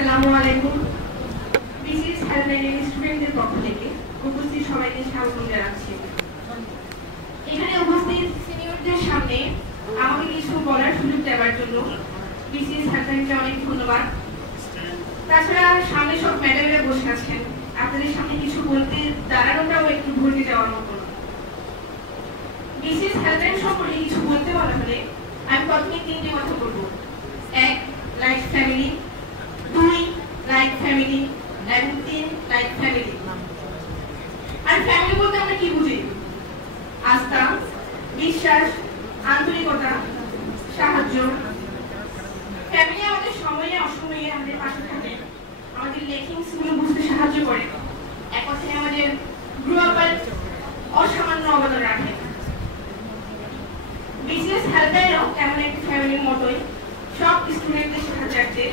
আসসালামু আলাইকুম। বিসিএস হেল্পলাইনের স্টুডেন্টদের পক্ষ থেকে উপস্থিত সবাইকে স্বাগত জানাচ্ছি। এখানে উপস্থিত সিনিয়রদের সামনে আমাকে কিছু বলার সুযোগ দেওয়ার জন্য বিসিএস হেল্পলাইনকে অনেক ধন্যবাদ। তাছাড়া সামনে সব ম্যাডামেরা বসে আছেন, আপনাদের সামনে কিছু বলতে দাঁড়ানোটাও একটু ভর্তি যাওয়ার মতো। বিসিএস হেল্পলাইন সম্পর্কে কিছু বলতে বলা হলে আমি প্রথমে তিনটি কথা বলবো। 1. Like family, 2. লাইক ফ্যামিলি, এবং 3. Like family. আর ফ্যামিলি বলতে আমরা কি বুঝি? আস্থা, বিশ্বাস, আন্তরিকতা, সাহায্য। ফ্যামিলি আমাদের সময়ে অসময়ে আমাদের পাশে থাকে, আমাদের লেখিংস গুলো বুঝতে সাহায্য করে, এক কথায় আমাদের গ্রুপার অসামান্য অবদান রাখে। বিসিএস হেল্পলাইনও এমন একটি ফ্যামিলির মতোই সব স্টুডেন্টদের সাহায্যার্থে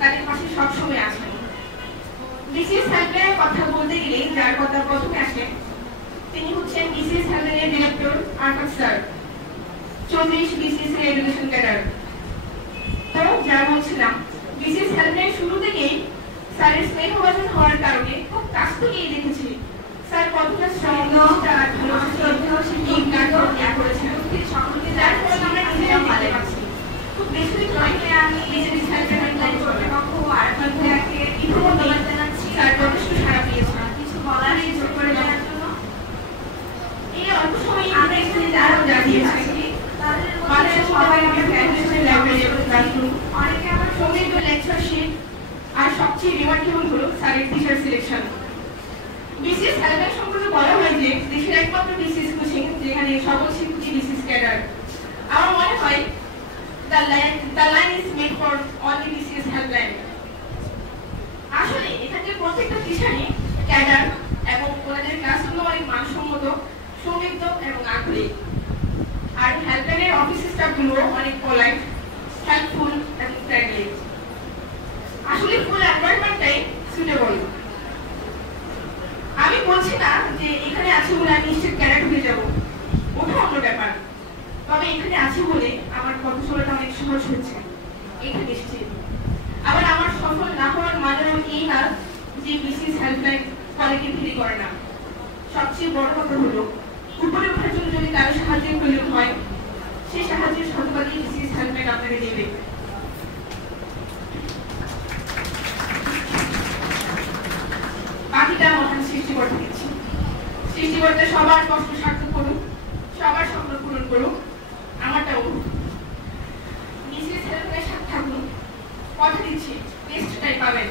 তাদের পাশে সবসময় আছেন। বিসিএস হেল্পলাইনের কথা বলতে গেলে যার কথা প্রথমে আসে তিনি হচ্ছেন বিসিএস হেল্পলাইনের ডিরেক্টর আরফাত স্যার, 34 বিসিএস এর এডুকেশন ক্যাডার। তো যা বলছিলাম, বিসিএস হেল্পলাইন শুরু থেকেই স্যারের স্নেহভাজন হওয়ার কারণে খুব কাছ থেকেই দেখেছি স্যার কতটা শ্রদ্ধা করেছেন সকলকে, যার ফলে আমরা নিজেরাও ভালো পাচ্ছি। খুব বেশি নয় যে আমি বিসিএস হেল্পলাইন কর্তৃপক্ষ আরফাত ভাইয়াকে ধন্যবাদ জানাচ্ছি। স্যার যথেষ্ট সাড়া পেয়েছেন কিছু বলার যোগ করে দেওয়ার জন্য। এই অল্প সময়ে আমরা এখানে যারা জানিয়েছি তাদের সবাই আমরা গ্র্যাজুয়েশন লাইব্রেরি এবং ক্লাসরুম, অনেকে আমার সমৃদ্ধ লেকচারশিপ, আর সবচেয়ে রিমার্কেবল হলো স্যারের টিচার সিলেকশন। বিসিএস হেল্পলাইন সম্পর্কে বলা হয় যে দেশের একমাত্র বিসিএস কোচিং যেখানে সকল শিক্ষকই বিসিএস ক্যাডার। আমার মনে হয় the line is made for only BCS helpline. আসলে এখানে প্রত্যেকটা টিচারই ক্যাডার এবং ওনাদের ক্লাসরুম অনেক মানসম্মত, সমৃদ্ধ এবং আগ্রহী। আর হেল্পলাইনের অফিস স্টাফগুলো অনেক পোলাইট, হেল্পফুল এবং ফ্রেন্ডলি। আসলে ফুল এনভায়রনমেন্টটাই সুটেবল। আমি বলছি না যে এখানে আছে বলে আমি নিশ্চিত ক্যাডার ঢুকে যাবো, ওটা অন্য ব্যাপার। তবে এখানে আছে বলে আমার কথা চলাটা অনেক সহজ হচ্ছে, এটা নিশ্চিত। আবার আমার সফল না হওয়ার মানেও এই না যে বিসিএস হেল্পলাইন কলেজে ফিরে করে না। সবচেয়ে বড় কথা হলো উপরে ওঠার জন্য যদি কারো সাহায্যের প্রয়োজন হয়, সেই সাহায্যের শতভাগই বিসিএস হেল্পলাইন আপনাকে দেবে। বাকিটা মহান সৃষ্টিকর্তা দিচ্ছি। সৃষ্টিকর্তা সবার কষ্ট সার্থক করুন, সবার স্বপ্ন পূরণ করুন। আমারটাও বিসিএস হেল্পলাইনের সাথে থাকুন, কথা দিচ্ছি নেক্সটটাই পাবেন।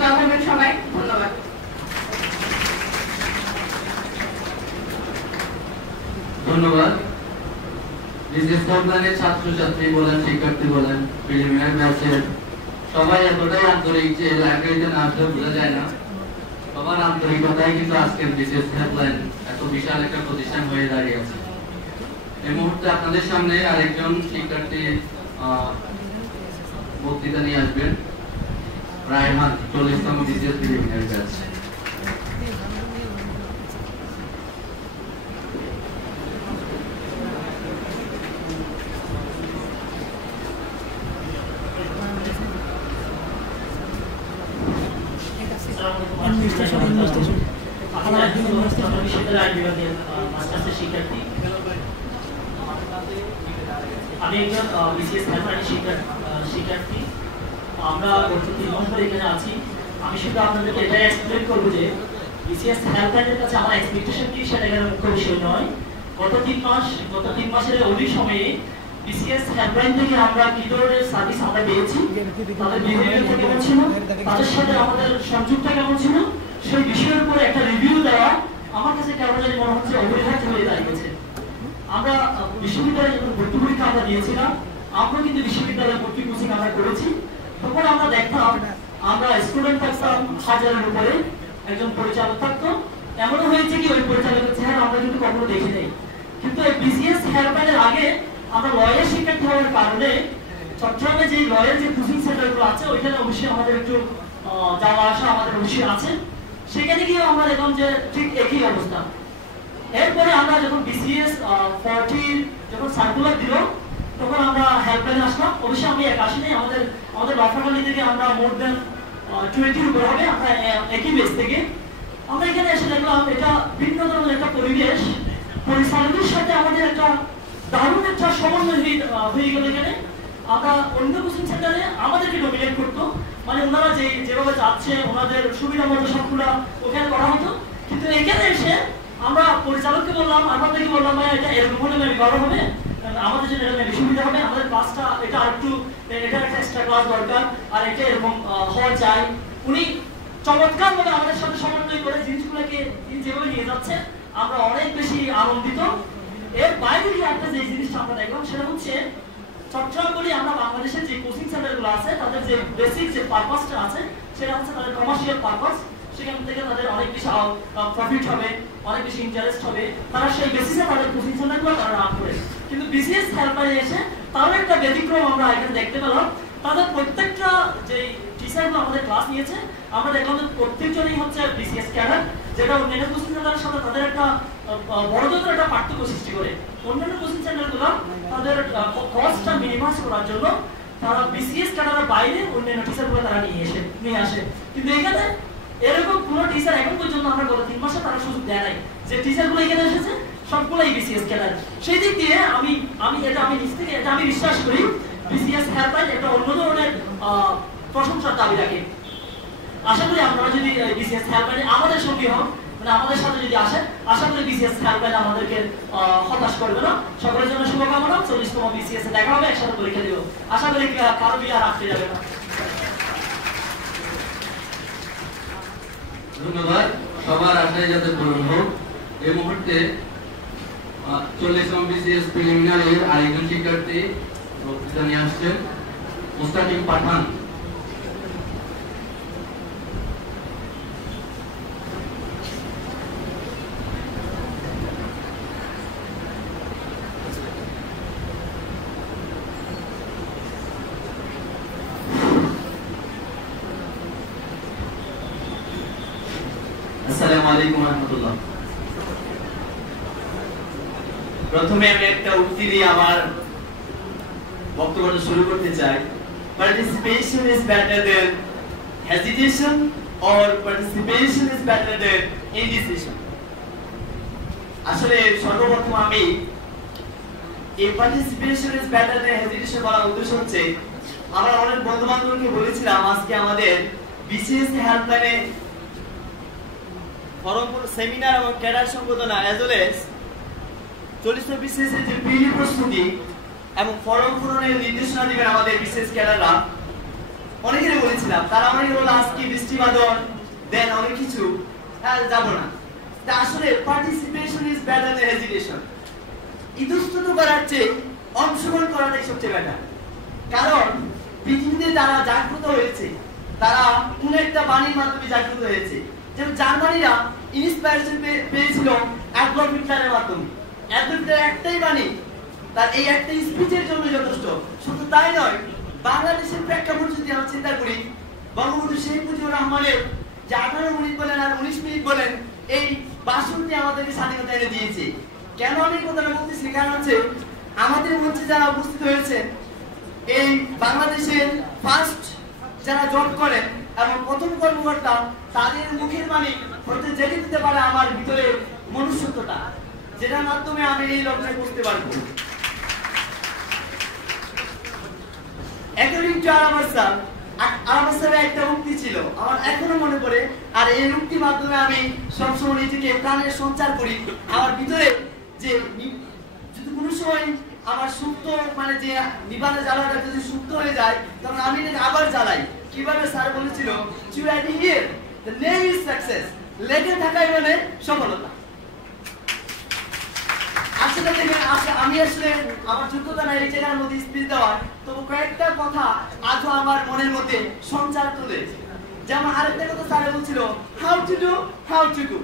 ধন্যবাদ সবাই, ধন্যবাদ। ধন্যবাদ। বিসিএস হেল্পলাইনের ছাত্রছাত্রী বলেন, শিক্ষার্থী বলেন, প্রিলিমিনারি ব্যাচের সবাই এতটাই আন্তরিক যে লাইব্রেরিতে না আসলে বোঝা যায় না। সবার আন্তরিকতাই কিন্তু আজকের বিসিএস হেল্পলাইন এত বিশাল একটা প্রতিষ্ঠান হয়ে দাঁড়িয়ে আছে। এই মুহূর্তে আপনাদের সামনে আরেকজন শিক্ষার্থী বক্তৃতা নিয়ে আসবেন, রায়হান, 40তম বিসিএস প্রিলিমিনারি ব্যাচ। আমি একজন বিসিএস হেল্পলাইনের শিক্ষার্থী। আমরা গত 3 মাস ধরে এখানে আছি। আমি শুধু আপনাদেরকে এটাই এক্সপ্লেন করবো যে বিসিএস হেল্পলাইনের কাছে আমার এক্সপেকটেশন কি সেটা এখানে মুখ্য বিষয় নয়। গত 3 মাসের অধিক সময়ে বিসিএস হেল্পলাইন থেকে আমরা কি ধরনের সার্ভিস আমরা পেয়েছি, তাদের বিহেভিয়ার কেমন ছিল, তাদের সাথে আমাদের সংযুক্ত কেমন ছিল, সেই বিষয়ের উপরে একটা রিভিউ দেওয়া আমার কাছে কেমন জানি মনে হচ্ছে অপরিহার্য হয়ে দাঁড়িয়েছে। আমরা বিশ্ববিদ্যালয়ে যখন ভর্তি পরীক্ষা আমরা দিয়েছিলাম, আমরা কিন্তু বিশ্ববিদ্যালয়ে ভর্তি কোচিং আমরা করেছি, তখন আমরা দেখতাম আমরা স্টুডেন্ট থাকতাম 1000-এর উপরে, একজন পরিচালক থাকতো। এমনও হয়েছে কি ওই পরিচালকের চেহারা আমরা কিন্তু কখনো দেখি নাই। কিন্তু এই বিসিএস হেল্পলাইনের আগে আমরা লয়ের শিক্ষার্থী হওয়ার কারণে চট্টগ্রামে যে লয়ের যে কোচিং সেন্টারগুলো আছে ওইখানে অবশ্যই আমাদের একটু যাওয়া আসা আমাদের অবশ্যই আছে। সেখানে গিয়ে আমরা দেখলাম যে ঠিক একই অবস্থা। এরপরে আমরা যখন বিসিএস 40 যখন সার্কুলার দিল, তখন আমরা হেল্পলাইনে আসলাম। অবশ্যই আমি এক আসিনি, আমাদের লাফাখালী থেকে আমরা মোর দেন 20 উপর হবে। আমরা একই বেস থেকে আমরা এখানে এসে দেখলাম এটা ভিন্ন ধরনের একটা পরিবেশ, পরিচালকের সাথে আমাদের একটা দারুণ একটা সমন্বয় হয়ে গেল। এখানে আমরা অন্য কোচিং সেন্টারে আমাদেরকে ডমিনেট করতো, মানে ওনারা যেভাবে যাচ্ছে ওনাদের সুবিধা মতো সবগুলো ওখানে করা হতো, কিন্তু এখানে এসে আমরা পরিচালককে বললাম, আপনাদেরকে বললাম ভাই এটা এরকম হলে ম্যাম ভালো হবে, আমাদের জন্য এটা বেশি সুবিধা হবে, আমাদের ক্লাসটা এটা একটু এটা একটা এক্সট্রা ক্লাস দরকার, আর এটা এরকম হওয়া চাই। উনি চমৎকারভাবে আমাদের সাথে সমন্বয় করে জিনিসগুলোকে যেভাবে নিয়ে যাচ্ছে আমরা অনেক বেশি আনন্দিত। এর বাইরে একটা যে জিনিসটা আমরা দেখলাম সেটা হচ্ছে চট্টগ্রাম বলি আমরা বাংলাদেশের যে কোচিং সেন্টারগুলো আছে তাদের যে বেসিক যে পারপাসটা আছে সেটা হচ্ছে তাদের কমার্শিয়াল পারপাস, সেখান থেকে তাদের অনেক বেশি প্রফিট হবে, অনেক বেশি ইন্টারেস্ট হবে, তারা সেই বেসিসে তাদের কোচিং সেন্টারগুলো তারা রান করে। কিন্তু বিসিএস হেল্পারে এসে তারও একটা ব্যতিক্রম আমরা এখানে দেখতে পেলাম। তাদের প্রত্যেকটা যে টিচারগুলো আমাদের ক্লাস নিয়েছে আমরা দেখলাম যে প্রত্যেকজনই হচ্ছে বিসিএস ক্যাডার, যেটা অন্যান্য কোচিং সেন্টারের সাথে তাদের একটা বড় ধরনের একটা পার্থক্য সৃষ্টি করে। অন্যান্য কোচিং সেন্টারগুলো তাদের কস্টটা মিনিমাইজ করার জন্য তারা বিসিএস ক্যাডারের বাইরে অন্যান্য টিচারগুলো তারা নিয়ে আসে, কিন্তু এখানে এরকম কোনো টিচার এখন পর্যন্ত আমরা গত 3 মাসে তারা সুযোগ দেয় নাই যে টিচারগুলো এখানে এসেছে সবগুলাই বিসিএস ক্যাডার। সেই দিক দিয়ে আমি নিজ থেকে এটা আমি বিশ্বাস করি বিসিএস হেল্পলাইন একটা অন্য ধরনের প্রশংসার দাবি রাখে। আশা করি আপনারা যদি বিসিএস হেল্পলাইনে আমাদের সঙ্গী হন, মানে আমাদের সাথে যদি আসেন, আশা করি বিসিএস হেল্পলাইন আমাদেরকে হতাশ করবে না। সকলের জন্য শুভকামনা। 40তম বিসিএস এ দেখা হবে, একসাথে পরীক্ষা দেব। আশা করি কারো বিয়ে আর আসতে যাবে না। ধন্যবাদ। সবার আশায় যাতে পূরণ হোক। এই মুহূর্তে 40তম বিসিএস প্রিলিমিনারির আরেকজন শিক্ষার্থী বক্তৃতা নিয়ে আসছেন, মুস্তাকিম পাঠান। আসসালামু আলাইকুম ওয়া রাহমাতুল্লাহ। প্রথমে আমি একটা উক্তি দিয়ে আমার বক্তব্যটা শুরু করতে চাই। Participation is better than hesitation or participation is better than indecision. আসলে সর্বপ্রথম আমি এই participation is better than hesitation বলার উদ্দেশ্য হচ্ছে আমরা অনেক বন্ধু-বান্ধবকে বলেছিলাম আজকে আমাদের বিসিএস হেল্পলাইনে ফরম সেমিনার এবং ক্যাডার সংবর্ধনা অ্যাজ ওয়েল এজ 40তম বিসিএস এর যে প্রিলি প্রস্তুতি এবং ফরম পূরণের নির্দেশনা দিবেন আমাদের বিসিএস ক্যাডাররা। অনেকেই বলেছিলাম, তারা অনেকে বলল আজকে বৃষ্টি বাদল দেন অনেক কিছু, হ্যাঁ যাব না। তা আসলে participation is better than hesitation. ইতস্তত করার চেয়ে অংশগ্রহণ করাটাই সবচেয়ে বেটার। কারণ পৃথিবীতে যারা জাগ্রত হয়েছে তারা কোন একটা বাণীর মাধ্যমে জাগ্রত হয়েছে। যেমন জার্মানিরা ইন্সপিরেশন পেয়েছিল অ্যাডলফ হিটলারের মাধ্যমে। অ্যাডলফ হিটলার একটাই বাণী, তার এই একটা স্পিচের জন্য যথেষ্ট। শুধু তাই নয়, বাংলাদেশের প্রেক্ষাপট যদি আমরা চিন্তা করি, বঙ্গবন্ধু শেখ মুজিবুর রহমানের যে 18 মিনিট বলেন আর 19 মিনিট বলেন এই ভাষণটি আমাদেরকে স্বাধীনতা এনে দিয়েছে। কেন আমি এই কথাটা বলতেছি? কারণ হচ্ছে আমাদের মঞ্চে যারা উপস্থিত হয়েছে এই বাংলাদেশের ফার্স্ট যারা জব করেন এবং প্রথম কর্মকর্তা, তাদের মুখের বাণী হয়তো জেগে দিতে পারে আমার ভিতরে মনুষ্যত্বটা, যেটার মাধ্যমে আমি এই লক্ষ্যে পৌঁছতে পারবো। অ্যাকর্ডিং টু আরামার স্যারের একটা উক্তি ছিল আমার এখনো মনে পড়ে, আর এই উক্তির মাধ্যমে আমি সবসময় নিজেকে প্রাণের সঞ্চার করি। আমার ভিতরে যে যদি কোনো সময় আমার সুপ্ত মানে যে নিবানে জ্বালাটা যদি সুপ্ত হয়ে যায় তখন আমি আবার জ্বালাই। কিভাবে স্যার বলেছিল, you are here, the name is success, লেগে থাকাই মানে সফলতা। আসলে দেখেন আমি আসলে আমার যোগ্যতা নাই এই জায়গার মধ্যে স্পিচ দেওয়ার, তবু কয়েকটা কথা আজও আমার মনের মধ্যে সঞ্চার তুলে। যেমন আরেকটা কথা স্যার বলছিল, how to do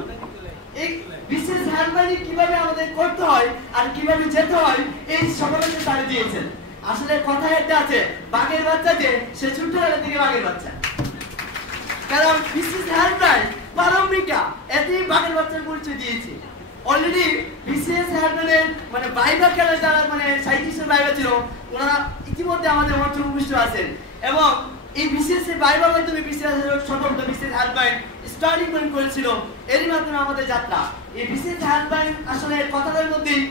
এই বিশেষ হেল্পলাইন কিভাবে আমাদের করতে হয় আর কিভাবে যেতে হয় এই সফলতা স্যার দিয়েছেন। আসলে কথা একটা আছে, বাঘের বাচ্চা যে সে ছোটবেলা থেকে বাঘের বাচ্চা। কারণ বিশেষ হেল্পলাইন প্রারম্ভিকা এতেই বাঘের বাচ্চার পরিচয় দিয়েছে। অলরেডি বিশেষ হেল্পলাইনের মানে ভাইবা খেলার যারা মানে সাহিত্যের ভাইবা ছিল ওনারা ইতিমধ্যে আমাদের মঞ্চে উপস্থিত আছেন এবং এই বিসিএস এর ভাইবার মাধ্যমে বিসিএস এর সফলতা বিসিএস হেল্পলাইন স্টার্টিং পয়েন্ট করেছিল, এরই মাধ্যমে আমাদের যাত্রা। এই বিসিএস হেল্পলাইন আসলে কথাটার মধ্যেই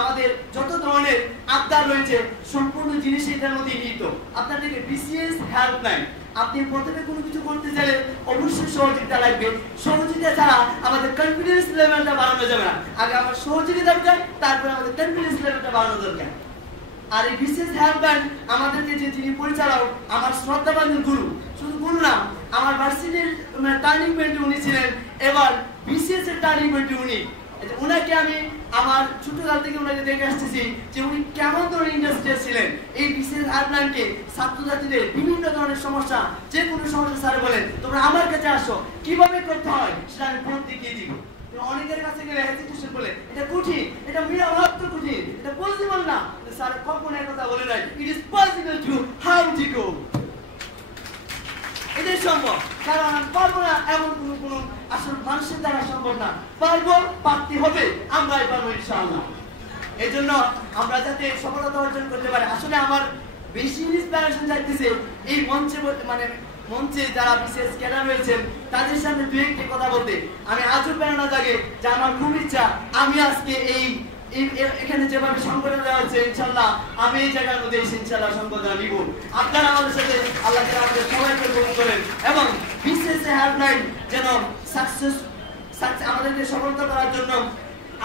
আমাদের যত ধরনের আবদার রয়েছে সম্পূর্ণ জিনিস এটার মধ্যে নিহিত। আপনাদেরকে বিসিএস হেল্পলাইন আপনি প্রথমে কোনো কিছু করতে চাইলে অবশ্যই সহযোগিতা লাগবে। সহযোগিতা ছাড়া আমাদের কনফিডেন্স লেভেলটা বাড়ানো যাবে না। আগে আমার সহযোগিতা দরকার, তারপর আমাদের কনফিডেন্স লেভেলটা বাড়ানো দরকার। আর এই বিসিএস হেল্পলাইন আমাদেরকে যিনি পরিচালক, আমার শ্রদ্ধাভাজন গুরু, শুধু গুরু না, আমার ভার্সিটির টার্নিং পয়েন্টে উনি ছিলেন, এবার বিসিএস এর টার্নিং পয়েন্টে উনি। উনাকে আমি আমার ছোটকাল থেকে উনাকে দেখে আসতেছি যে উনি কেমন ধরনের ইন্ডাস্ট্রিয়াল ছিলেন। এই বিসিএস হেল্পলাইনকে ছাত্রছাত্রীদের বিভিন্ন ধরনের সমস্যা, যে কোনো সমস্যা স্যার বলেন তোমরা আমার কাছে আসো, কিভাবে করতে হয় সেটা আমি পথ দেখিয়ে দিব। অনেকের কাছে গেলে হেজিটেশন বলে এটা কঠিন, এটা মিরা ভাবত কঠিন, এটা পসিবল না। স্যার কখনো এক কথা বলে নাই, it is possible to how to go. এটাই সম্ভব, কারণ আমি পারবো না এমন কোনো আসলে মানুষের দ্বারা সম্ভব না। পারবো, পারতে হবে, আমরাই পারবো ইনশাআল্লাহ। এই জন্য আমরা যাতে সফলতা অর্জন করতে পারি, আসলে আমার বেশি ইন্সপিরেশন চাইতেছে এই মঞ্চে যারা বিশেষ ক্যাডার রয়েছেন তাদের সামনে দু একটি কথা বলতে। আমি আজও প্রেরণা জাগে যে আমার খুব ইচ্ছা আমি আজকে এখানে যেভাবে সংগঠন দেওয়া হচ্ছে ইনশাআল্লাহ আমি এই জায়গার মধ্যে এসে ইনশাআল্লাহ সংগঠন নিব। আপনারা আমাদের সাথে আল্লাহ তাআলা আমাদের সবাইকে কবুল করেন এবং বিশেষ হেল্পলাইন যেন সাকসেস আমাদেরকে সফলতা করার জন্য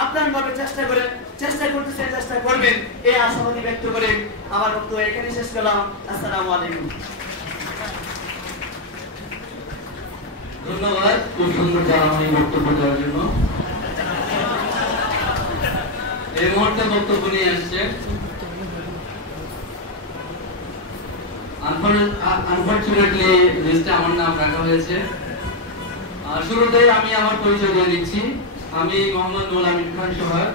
আপনারভাবে চেষ্টা করতেছেন, চেষ্টা করবেন, এই আশাবাদী ব্যক্ত করে আমার বক্তব্য এখানে শেষ করলাম। আসসালামু আলাইকুম। ধন্যবাদ খুব সুন্দর জানানো বক্তব্য দেওয়ার জন্য। এই মুহূর্তে বক্তব্য নিয়ে আসছে আনফরচুনেটলি লিস্টে আমার নাম রাখা হয়েছে। শুরুতেই আমি আমার পরিচয় দিয়ে দিচ্ছি। আমি মোহাম্মদ নুল আমিন খান সোহাগ,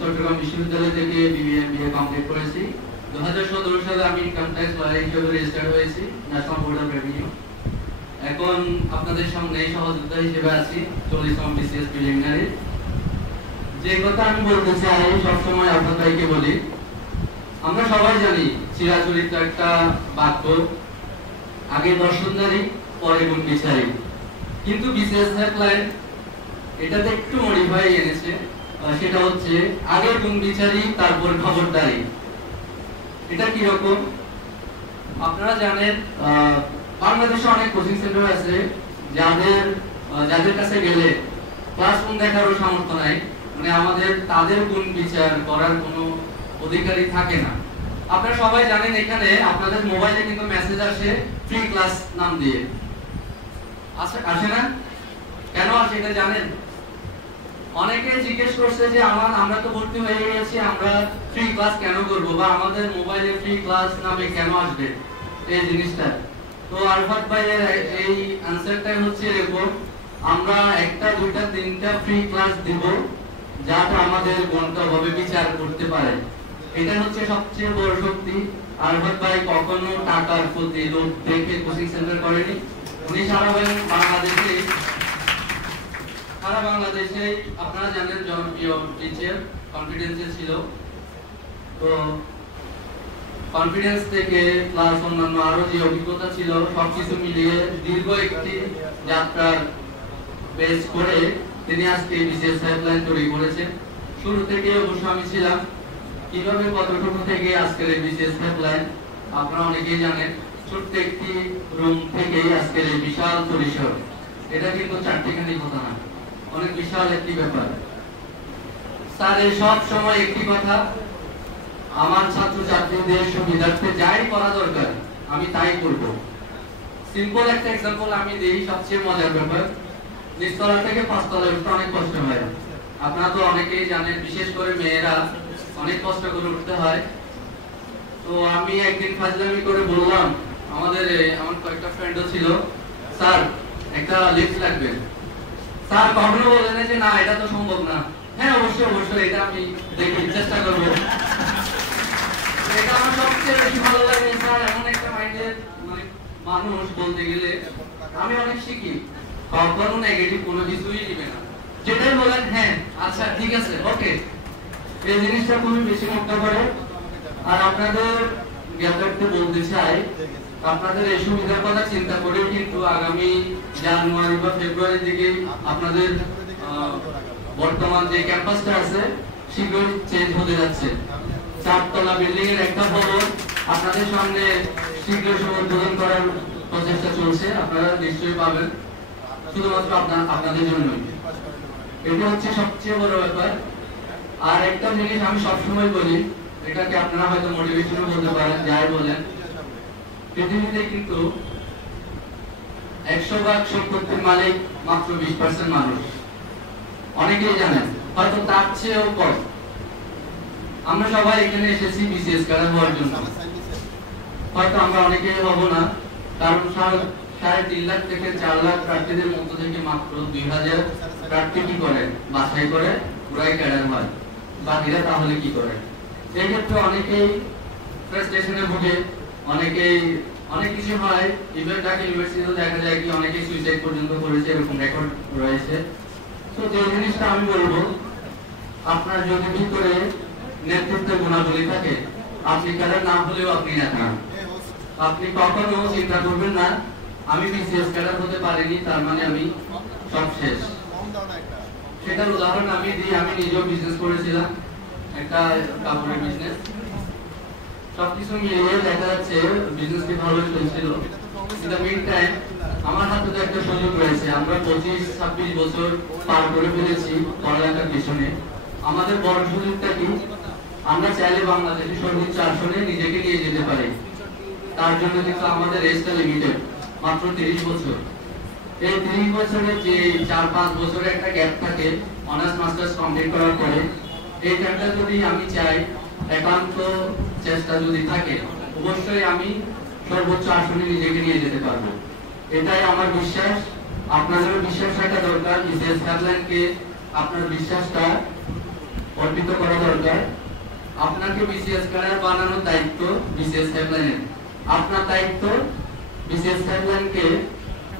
চট্টগ্রাম বিশ্ববিদ্যালয় থেকে বিবিএ কমপ্লিট করেছি। 2017 সালে আমি ইনকাম ট্যাক্স লয়ার হিসেবে রেজিস্টার হয়েছি ন্যাশনাল বোর্ড অফ রেভিনিউ। এখন আপনাদের সামনে সহযোদ্ধা হিসেবে আছি 40তম বিসিএস প্রিলিমিনারি। যে কথা আমি বলতে চাই সবসময় আপনাদেরকে বলি, আমরা সবাই জানি চিরাচরিত একটা বাক্য, আগে দর্শনদারি পরে গুণ বিচারি, কিন্তু বিসিএস হেল্পলাইন এটাতে একটু মডিফাই এনেছে। সেটা হচ্ছে আগে গুণ বিচারি তারপর খবরদারি। এটা কি রকম? আপনারা জানেন বাংলাদেশে অনেক কোচিং সেন্টার আছে যাদের কাছে গেলে ক্লাসরুম দেখারও সামর্থ্য নাই, মানে তাদের গুণ বিচার করার কোনো অধিকারী থাকে না। আপনারা সবাই জানেন এখানে আপনাদের মোবাইলে কিন্তু মেসেজ আসে ফ্রি ক্লাস নাম দিয়ে, আসে না? কেন আসে এটা জানেন? অনেকে জিজ্ঞেস করছে যে আমরা তো ভর্তি হয়ে গেছি, আমরা ফ্রি ক্লাস কেন করব, বা আমাদের মোবাইলে ফ্রি ক্লাস নামে কেন আসবে এই জিনিসটা। তো আরফাত ভাইয়ের এই আনসারটা হচ্ছে এরকম, আমরা একটা দুইটা তিনটা ফ্রি ক্লাস দিব যাতে আমাদের গণতভাবে বিচার করতে পারে। এটা হচ্ছে সবচেয়ে বড় শক্তি। আরফাত ভাই কখনো টাকার প্রতি লোভ দেখে কোচিং সেন্টার করেনি। উনি সারা বাংলাদেশে আপনারা জানেন জনপ্রিয় টিচার, কনফিডেন্সে ছিল। তো কনফিডেন্স থেকে প্লাস অন্যান্য আরো যে অভিজ্ঞতা ছিল সবকিছু মিলিয়ে দীর্ঘ একটি যাত্রার বেস করে তিনি আজকে বিশেষ হেল্পলাইন তৈরি করেছেন। শুরু থেকে অবশ্য আমি ছিলাম। কিভাবে কতটুকু থেকে আজকের এই বিশেষ হেল্পলাইন আপনারা অনেকেই জানেন। ছোট্ট একটি রুম থেকে আজকের এই বিশাল পরিসর, এটা কিন্তু চারটিখানি কথা না, অনেক বিশাল একটি ব্যাপার। স্যার সব সময় একটি কথা, আমার ছাত্রছাত্রীদের সুবিধার্থে যাই করা দরকার আমি তাই করব। সিম্পল একটা এক্সাম্পল আমি দিই, সবচেয়ে মজার ব্যাপার। নিচতলা থেকে পাঁচতলায় উঠতে অনেক কষ্ট হয়, আপনারা তো অনেকেই জানেন, বিশেষ করে মেয়েরা অনেক কষ্ট করে উঠতে হয়। তো আমি একদিন ফাজলামি করে বললাম, আমার কয়েকটা ফ্রেন্ডও ছিল, স্যার একটা লিফট লাগবে। স্যার কখনো বলেন যে না এটা তো সম্ভব না। হ্যাঁ অবশ্যই এটা আমি দেখি চেষ্টা করবো। এটা আমার সবচেয়ে বেশি ভালো লাগে। স্যার এমন একটা মাইন্ডের মানুষ, বলতে গেলে আমি অনেক শিখি, কখনো নেগেটিভ কোনো কিছুই দিবে না, যেটাই বলেন হ্যাঁ আচ্ছা ঠিক আছে ওকে। এই জিনিসটা খুবই বেশি মুগ্ধ করে। আর আপনাদের জ্ঞাতার্থে বলতে চাই, আপনাদের এই সুবিধার কথা চিন্তা করে কিন্তু আগামী জানুয়ারি বা ফেব্রুয়ারির দিকে আপনাদের বর্তমান যে ক্যাম্পাসটা আছে শীঘ্রই চেঞ্জ হতে যাচ্ছে। 4 তলা বিল্ডিং এর একটা ভবন আপনাদের সামনে শীঘ্রই উদ্বোধন করার প্রচেষ্টা চলছে, আপনারা নিশ্চয়ই পাবেন, শুধুমাত্র আপনাদের জন্যই। এটা হচ্ছে সবচেয়ে বড় ব্যাপার। আর একটা জিনিস আমি সবসময় বলি, এটাকে আপনারা হয়তো মোটিভেশনও বলতে পারেন, যাই বলেন, পৃথিবীতে কিন্তু 100 ভাগ সম্পত্তির মালিক মাত্র 20% মানুষ। অনেকেই জানেন, হয়তো তার চেয়েও কম। আমরা সবাই এখানে এসেছি বিসিএস ক্যাডার হওয়ার জন্য। হয়তো আমরা অনেকেই হব না, কারণ 3.5 লাখ থেকে 4 লাখ প্রার্থীদের মধ্য থেকে মাত্র 2000 প্রার্থী কি করে, বাছাই করে পুরাই ক্যাডার হয়। বাকিরা তাহলে কি করে? এই ক্ষেত্রে অনেকেই ফ্রাস্ট্রেশনে ভোগে, অনেকেই অনেক কিছু হয়। ইভেন ঢাকা ইউনিভার্সিটিতে দেখা যায় কি অনেকেই সুইসাইড পর্যন্ত করেছে, এরকম রেকর্ড রয়েছে। তো যে জিনিসটা আমি বলবো, আপনার যদি ভিতরে নেতৃত্বের গুণাবলী থাকে, আপনি ক্যাডার না হলেও আপনি নেতা। আপনি কখনো চিন্তা করবেন না আমি বিসিএস ক্যাডার হতে পারিনি তার মানে আমি সব শেষ। সেটার উদাহরণ আমি দিই, আমি নিজেও বিজনেস করেছিলাম, একটা কাপড়ের বিজনেস। সবকিছু মিলিয়ে দেখা যাচ্ছে বিজনেসটি ভালো চলছিল। ইন দ্য মিন টাইম আমার হাতে তো একটা সুযোগ রয়েছে, আমরা 25-26 বছর পার করে ফেলেছি পড়ালেখার পিছনে। আমাদের বড় সুযোগটা কি, আমরা চাইলে বাংলাদেশে সর্বোচ্চ আসনে নিজেকে নিয়ে যেতে পারি। তার জন্য কিন্তু আমাদের এজটা লিমিটেড, মাত্র 30 বছর। এই 30 বছরের যে 4-5 বছরের একটা গ্যাপ থাকে অনার্স মাস্টার্স কমপ্লিট করার পরে, এই টাইমটা যদি আমি চাই, একান্ত চেষ্টা যদি থাকে, অবশ্যই আমি সর্বোচ্চ আসনে নিজেকে নিয়ে যেতে পারবো। এটাই আমার বিশ্বাস। আপনাদেরও বিশ্বাস রাখা দরকার। বিসিএস হেল্পলাইনকে আপনার বিশ্বাসটা অর্পিত করা দরকার। আপনাকে বিসিএস ক্যাডার বানানোর দায়িত্ব বিসিএস হেল্পলাইনের। আপনার দায়িত্ব বিসিএস হেল্পলাইনকে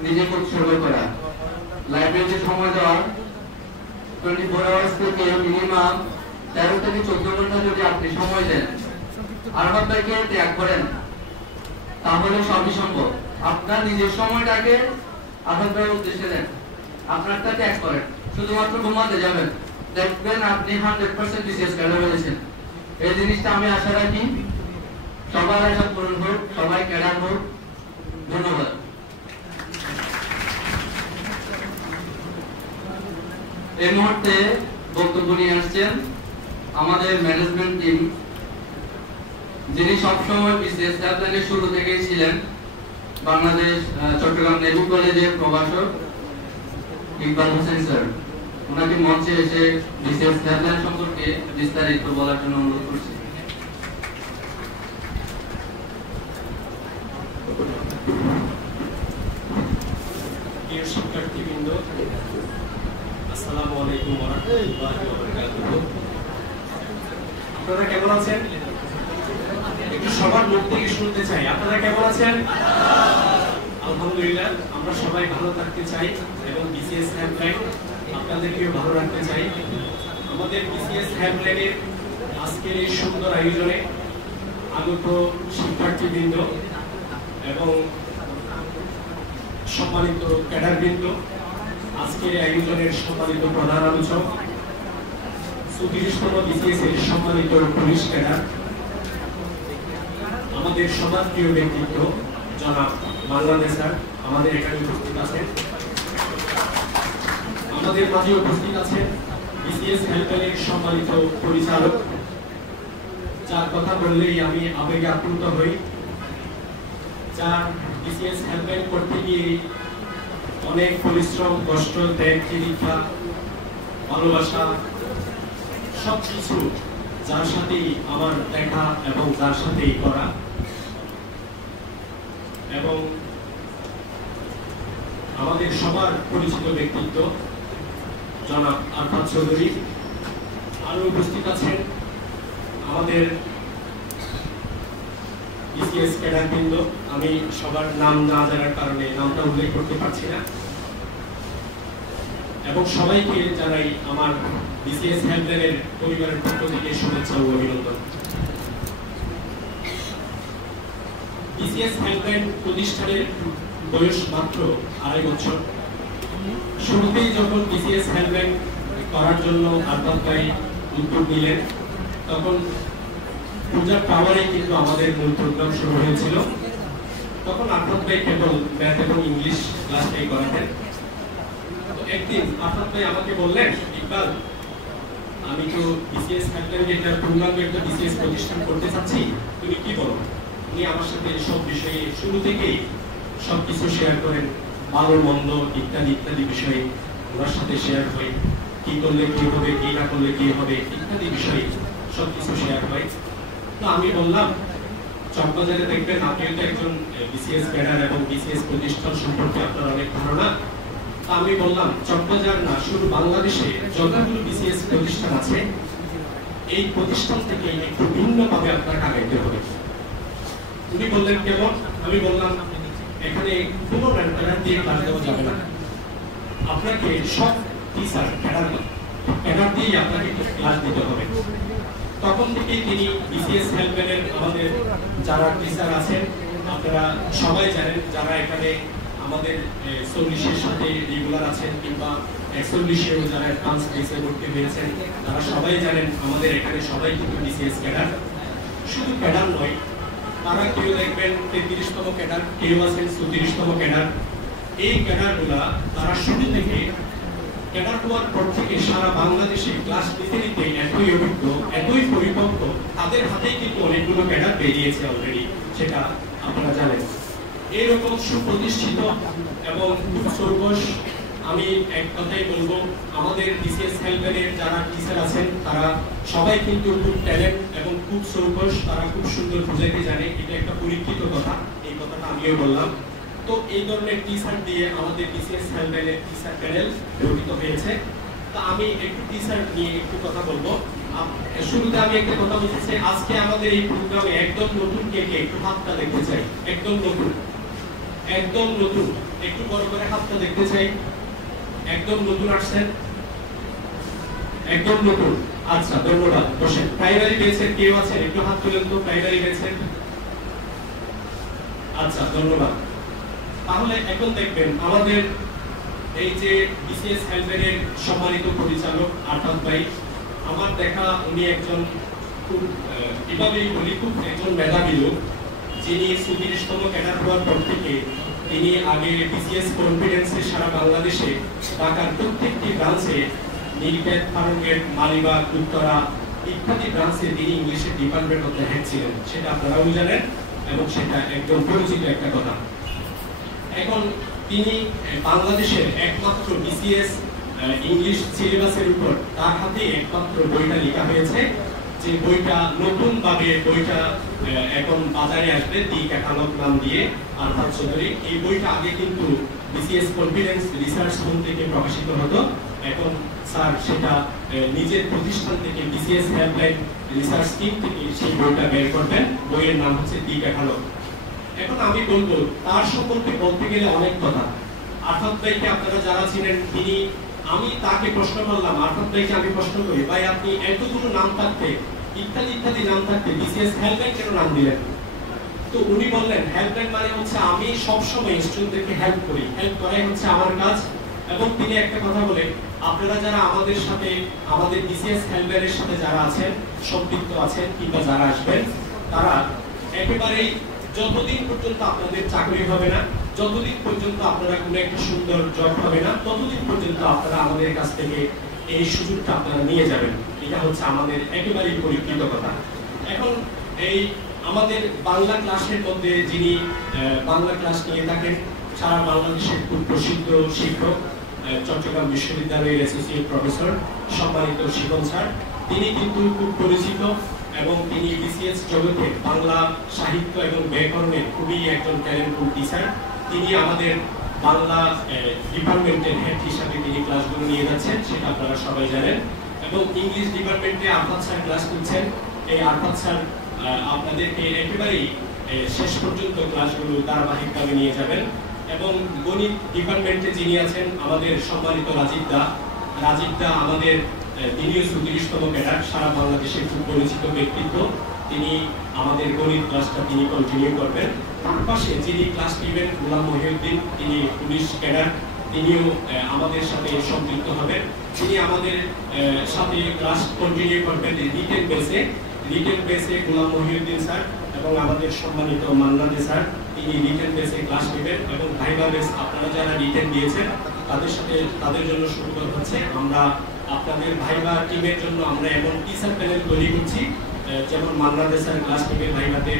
নিজেকে উৎসর্গ করা, লাইব্রেরিতে সময় দেওয়া। 24 আওয়ার্স থেকে মিনিমাম 13 থেকে 14 ঘন্টা যদি আপনি সময় দেন, আরবাদ ভাইকে ত্যাগ করেন, তাহলে সবই সম্ভব। আপনার নিজের সময়টাকে আরবাদ ভাইয়ের উদ্দেশ্যে দেন, আপনারটা ত্যাগ করেন, শুধুমাত্র ঘুমাতে যাবেন, দেখবেন আপনি 100% বিসিএস ক্যাডার হয়েছেন। এই জিনিসটা আমি আশা রাখি সবার আশা পূরণ হোক, সবাই ক্যাডার হোক। ধন্যবাদ। এই মুহূর্তে বক্তব্য নিয়ে আসছেন আমাদের ম্যানেজমেন্ট টিম, যিনি সবসময় বিসিএস হেল্পলাইনের শুরু থেকেই ছিলেন, বাংলাদেশ চট্টগ্রাম নেভি কলেজের প্রভাষক ইকবাল হোসেন স্যার। ওনাকে মঞ্চে এসে বিসিএস হেল্পলাইন সম্পর্কে বিস্তারিত বলার জন্য অনুরোধ করছি। প্রিয় শিক্ষার্থীবৃন্দ, আসসালামু আলাইকুম ওয়া রাহমাতুল্লাহি ওয়া বারাকাতুহু। আপনারা কেমন আছেন? একটু সবার মুখ থেকে শুনতে চাই, আপনারা কেমন আছেন? আলহামদুলিল্লাহ, আমরা সবাই ভালো থাকতে চাই এবং বিসিএস হেল্পলাইন আপনাদেরকেও ভালো রাখতে চাই। আমাদের বিসিএস হেল্পলাইনের আজকের এই সুন্দর আয়োজনে আগত শিক্ষার্থীবৃন্দ এবং সম্মানিত ক্যাডারবৃন্দ, আজকের আয়োজনের সম্মানিত প্রধান আলোচক, 34তম বিসিএস এর সম্মানিত পুলিশ ক্যাডার, আমাদের সমাজপ্রিয় ব্যক্তিত্ব জনাব বাংলাদেশ স্যার আমাদের এখানে উপস্থিত আছেন। আমাদের মাঝে উপস্থিত আছেন বিসিএস হেল্পলাইনের সম্মানিত পরিচালক, যার কথা বললেই আমি আবেগে আপ্লুত হই, যার বিসিএস হেল্পলাইন করতে গিয়ে অনেক পরিশ্রম, কষ্ট, ত্যাগ, তিতিক্ষা, ভালোবাসা সবকিছু যার সাথেই আমার দেখা এবং যার সাথেই করা। এবং আমাদের সবার পরিচিত ব্যক্তিত্ব জনাব আরফাত চৌধুরী। আরো উপস্থিত আছেন আমাদের বিসিএস ক্যাডারবৃন্দ, আমি সবার নাম না জানার কারণে নামটা উল্লেখ করতে পারছি না। এবং সবাইকে জানাই আমার বিসিএস হেল্পলাইনের পরিবারের পক্ষ থেকে শুভেচ্ছা ও অভিনন্দন। বিসিএস হেল্পলাইন প্রতিষ্ঠানের বয়স মাত্র 2.5 বছর। শুরুতেই যখন বিসিএস হেল্পলাইন করার জন্য আরফাত ভাই উদ্যোগ নিলেন, তখন পূজার টাওয়ারে কিন্তু আমাদের মূল প্রোগ্রাম শুরু হয়েছিল। তখন আরফাত ভাই কেবল ম্যাথ এবং ইংলিশ ক্লাসটাই করাতেন। তো একদিন আরফাত ভাই আমাকে বললেন, ইকবাল, আমি তো বিসিএস হেল্পলাইনে একটা পূর্ণাঙ্গ একটা বিসিএস প্রতিষ্ঠান করতে চাচ্ছি, তুমি কি বলো? উনি আমার সাথে সব বিষয়ে শুরু থেকেই সবকিছু শেয়ার করেন, ভালো মন্দ ইত্যাদি ইত্যাদি বিষয়ে ওনার সাথে শেয়ার হয়, কি করলে কি হবে, কি না করলে কি হবে ইত্যাদি বিষয়ে সবকিছু শেয়ার হয়। তো আমি বললাম, চকবাজারে দেখবেন আপনিও তো একজন বিসিএস ক্যাডার এবং বিসিএস প্রতিষ্ঠান সম্পর্কে আপনার অনেক ধারণা। তা আমি বললাম, চকবাজার না, শুধু বাংলাদেশে যতগুলো বিসিএস প্রতিষ্ঠান আছে এই প্রতিষ্ঠান থেকে একটু ভিন্নভাবে আপনাকে আগাইতে হবে। উনি বললেন কেমন? আমি বললাম, এখানে কোনো ক্যাডার দিয়ে ক্লাস দেওয়া যাবে না, আপনাকে সব টিচার ক্যাডার দিয়ে আপনাকে ক্লাস দিতে হবে। তখন থেকে তিনি বিসিএস হেল্পলাইনের আমাদের যারা টিচার আছেন আপনারা সবাই জানেন, যারা এখানে আমাদের 40-এর সাথে রেগুলার আছেন কিংবা 41-এও যারা অ্যাডভান্স বেসে ভর্তি হয়েছেন, তারা সবাই জানেন আমাদের এখানে সবাই কিন্তু বিসিএস ক্যাডার। শুধু ক্যাডার নয়, তারা কেউ দেখবেন 33তম ক্যাডার, কেউ আছেন 34তম ক্যাডার। এই ক্যাডারগুলা তারা শুরু থেকে ক্যাডার হওয়ার পর থেকে সারা বাংলাদেশে ক্লাস নিতে নিতে এতই অভিজ্ঞ, এতই পরিপক্ক, তাদের হাতেই কিন্তু অনেকগুলো ক্যাডার বেরিয়েছে অলরেডি, সেটা আপনারা জানেন। এরকম সুপ্রতিষ্ঠিত এবং খুব চৌকস, আমি এক কথাই বলবো, আমাদের বিসিএস হেল্পলাইনের যারা টিচার আছেন তারা সবাই কিন্তু খুব ট্যালেন্ট এবং খুব চৌকস, তারা খুব সুন্দর বুঝাইতে জানে, এটা একটা পরীক্ষিত কথা, এই কথাটা আমিও বললাম। তো এই ধরনের টিচার দিয়ে আমাদের বিসিএস হেল্পলাইনের টিচার প্যানেল গঠিত হয়েছে। তো আমি একটু টিচার নিয়ে একটু কথা বলবো। শুরুতে আমি একটা কথা বলতে চাই, আজকে আমাদের এই প্রোগ্রামে একদম নতুন কে কে একটু হাতটা দেখতে চাই, একদম নতুন, একদম নতুন, একটু বড় করে হাতটা দেখতে চাই। একদম নতুন আসছেন, একদম নতুন, আচ্ছা ধন্যবাদ, বসেন। প্রাইমারি ব্যাচের কেউ আছেন? একটু হাত তুলেন তো, প্রাইমারি ব্যাচের। আচ্ছা ধন্যবাদ। তাহলে এখন দেখবেন আমাদের এই যে বিসিএস হেল্পলাইনের সম্মানিত পরিচালক আরফাত ভাই, আমার দেখা উনি একজন খুব এভাবেই বলি খুব একজন মেধাবী লোক, যিনি 34তম ক্যাডার হওয়ার পর থেকে তিনি আগে বিসিএস কনফিডেন্সে সারা বাংলাদেশে ঢাকার প্রত্যেকটি ব্রাঞ্চে নীলক্ষেত, ফার্মগেট, মালিবাগ, উত্তরা ইত্যাদি ব্রাঞ্চে তিনি ইংলিশের ডিপার্টমেন্ট অফ দ্য হেড ছিলেন, সেটা আপনারাও জানেন এবং সেটা একদম পরিচিত একটা কথা। এখন তিনি বাংলাদেশের একমাত্র বিসিএস ইংলিশ সিলেবাসের উপর তার হাতে একমাত্র বইটা লেখা হয়েছে, যে বইটা নতুন ভাবে বইটা এখন বাজারে আসবে, দি ক্যাটালগ নাম দিয়ে আরফাত চৌধুরী। এই বইটা আগে কিন্তু বিসিএস কনফিডেন্স রিসার্চ হোম থেকে প্রকাশিত হতো, এখন স্যার সেটা নিজের প্রতিষ্ঠান থেকে বিসিএস হেল্পলাইন রিসার্চ টিম থেকে সেই বইটা বের করবেন। বইয়ের নাম হচ্ছে দি ক্যাটালগ। এখন আমি বলবো তার সম্পর্কে বলতে গেলে অনেক কথা। আরফাত ভাইকে আপনারা যারা ছিলেন, তিনি, আমি তাকে প্রশ্ন করলাম, আরফাত ভাইকে আমি প্রশ্ন করি, ভাই আপনি এতগুলো নাম থাকতে ইত্যাদি ইত্যাদি নাম থাকতে বিসিএস হেল্পলাইন কেন নাম দিলেন? তো উনি বললেন, হেল্পলাইন মানে হচ্ছে আমি সবসময় স্টুডেন্টদেরকে হেল্প করি, হেল্প করাই হচ্ছে আমার কাজ। এবং তিনি একটা কথা বলেন, আপনারা যারা আমাদের সাথে আমাদের বিসিএস হেল্পলাইনের সাথে যারা আছেন, সম্পৃক্ত আছেন কিংবা যারা আসবেন, তারা একেবারেই যতদিন পর্যন্ত আপনাদের চাকরি হবে না, যতদিন পর্যন্ত আপনারা কোনো একটা সুন্দর জব হবে না, ততদিন পর্যন্ত আপনারা আমাদের কাছ থেকে এই সুযোগটা আপনারা নিয়ে যাবেন। এটা হচ্ছে আমাদের একেবারেই পরীক্ষিত কথা। এখন এই আমাদের বাংলা ক্লাসের মধ্যে যিনি বাংলা ক্লাস নিয়ে থাকেন, সারা বাংলাদেশের খুব প্রসিদ্ধ শিক্ষক, চট্টগ্রাম বিশ্ববিদ্যালয়ের অ্যাসোসিয়েট প্রফেসর সম্মানিত শিবন স্যার, তিনি কিন্তু খুব পরিচিত এবং তিনি বিসিএস জগতে বাংলা সাহিত্য এবং ব্যাকরণের খুবই একজন ট্যালেন্টফুল টিচার। তিনি আমাদের বাংলা ডিপার্টমেন্টের হেড হিসাবে তিনি ক্লাসগুলো নিয়ে যাচ্ছেন, সেটা আপনারা সবাই জানেন। এবং ইংলিশ ডিপার্টমেন্টে আরফাত স্যার ক্লাস করছেন। এই আরফাত স্যার আপনাদেরকে একেবারেই শেষ পর্যন্ত ক্লাসগুলো ধারাবাহিকভাবে নিয়ে যাবেন। এবং গণিত ডিপার্টমেন্টে যিনি আছেন আমাদের সম্মানিত রাজীব দা আমাদের তিনিও 34তম ক্যাডার, সারা বাংলাদেশের খুব পরিচিত ব্যক্তিত্ব। তিনি আমাদের গণিত ক্লাসটা তিনি কন্টিনিউ করবেন। তার পাশে যিনি ক্লাস নেবেন গোলাম মহিউদ্দিন, তিনি পুলিশ ক্যাডার, তিনিও আমাদের সাথে সম্পৃক্ত হবেন। তিনি আমাদের সাথে ক্লাস কন্টিনিউ করবেন রিটেন বেসে গোলাম মহিউদ্দিন স্যার এবং আমাদের সম্মানিত মান্নাদে স্যার, তিনি রিটেন বেসে ক্লাস নেবেন এবং ভাইভা বেস আপনারা যারা রিটেন দিয়েছেন তাদের জন্য সুবিধা হচ্ছে। আমরা আপনাদের ভাইভা টিমের জন্য আমরা এমন টিচার প্যানেল তৈরি করছি, যেমন মান্নাদে স্যার ক্লাস নেবে ভাইভাতে,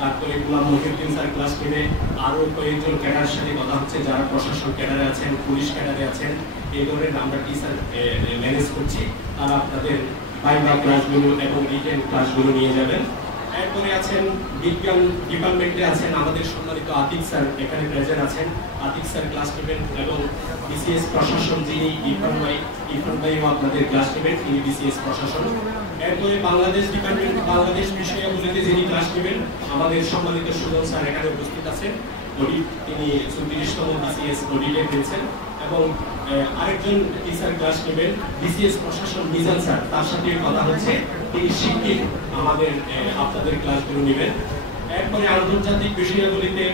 তারপরে গোলাম মহিউদ্দিন স্যার ক্লাস নেবে, আরও কয়েকজন ক্যাডারের সাথে কথা হচ্ছে যারা প্রশাসন ক্যাডারে আছেন, পুলিশ ক্যাডারে আছেন, এই ধরনের আমরা টিচার ম্যানেজ করছি। তারা আপনাদের ভাইভা ক্লাসগুলো এবং রিটেন ক্লাসগুলো নিয়ে যাবেন। এরপরে আছেন বিজ্ঞান ডিপার্টমেন্টে আছেন আমাদের সম্মানিত আতিক স্যার, এখানে প্রেজেন্ট আছেন। আতিক স্যার ক্লাস নেবেন এবং বিসিএস প্রশাসন যিনি ইরফান ভাইও আপনাদের ক্লাস নেবেন, তিনি বিসিএস প্রশাসন। এরপরে বাংলাদেশ ডিপার্টমেন্ট, বাংলাদেশ বিষয়াবলীতে যিনি ক্লাস নেবেন আমাদের সম্মানিত সুজন স্যার এখানে উপস্থিত আছেন, তিনি 34তম বিসিএস অডিটে পেয়েছেন। এবং আরেকজন টিচার ক্লাস নেবেন বিসিএস প্রশাসন মিজান স্যার, তার সাথে কথা হচ্ছে, তিনি শিক্ষিত আমাদের আপনাদের ক্লাসগুলো নেবেন। এরপরে আন্তর্জাতিক বিষয়াবলীতে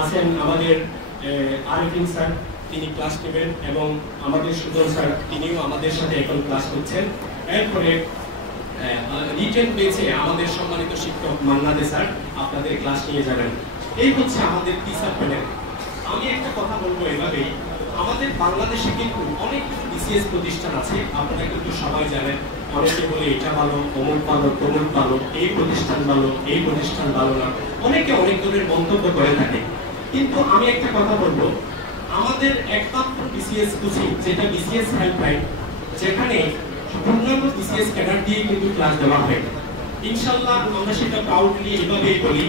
আছেন আমাদের আরিফিন স্যার, তিনি ক্লাস নেবেন এবং আমাদের সুজন স্যার, তিনিও আমাদের সাথে এখন ক্লাস করছেন। এরপরে রিটেন পেয়েছে আমাদের সম্মানিত শিক্ষক মান্নাদে স্যার, আপনাদের ক্লাস নিয়ে যাবেন। এই হচ্ছে আমাদের টিচার প্যানেল। আমি একটা কথা বলবো এভাবেই, আমাদের বাংলাদেশে কিন্তু অনেক বিসিএস প্রতিষ্ঠান আছে, আপনারা কিন্তু সবাই জানেন। অনেকে বলে এটা ভালো, অমুক ভালো, তমুক ভালো, এই প্রতিষ্ঠান ভালো, এই প্রতিষ্ঠান ভালো না, অনেকে অনেক ধরনের মন্তব্য করে থাকে। কিন্তু আমি একটা কথা বলবো, আমাদের একমাত্র বিসিএস কোচিং যেটা বিসিএস হেল্পলাইন, যেখানে পূর্ণাঙ্গ বিসিএস ক্যাডার দিয়ে কিন্তু ক্লাস দেওয়া হয়। ইনশাআল্লাহ আমরা সেটা প্রাউডলি এভাবেই বলি।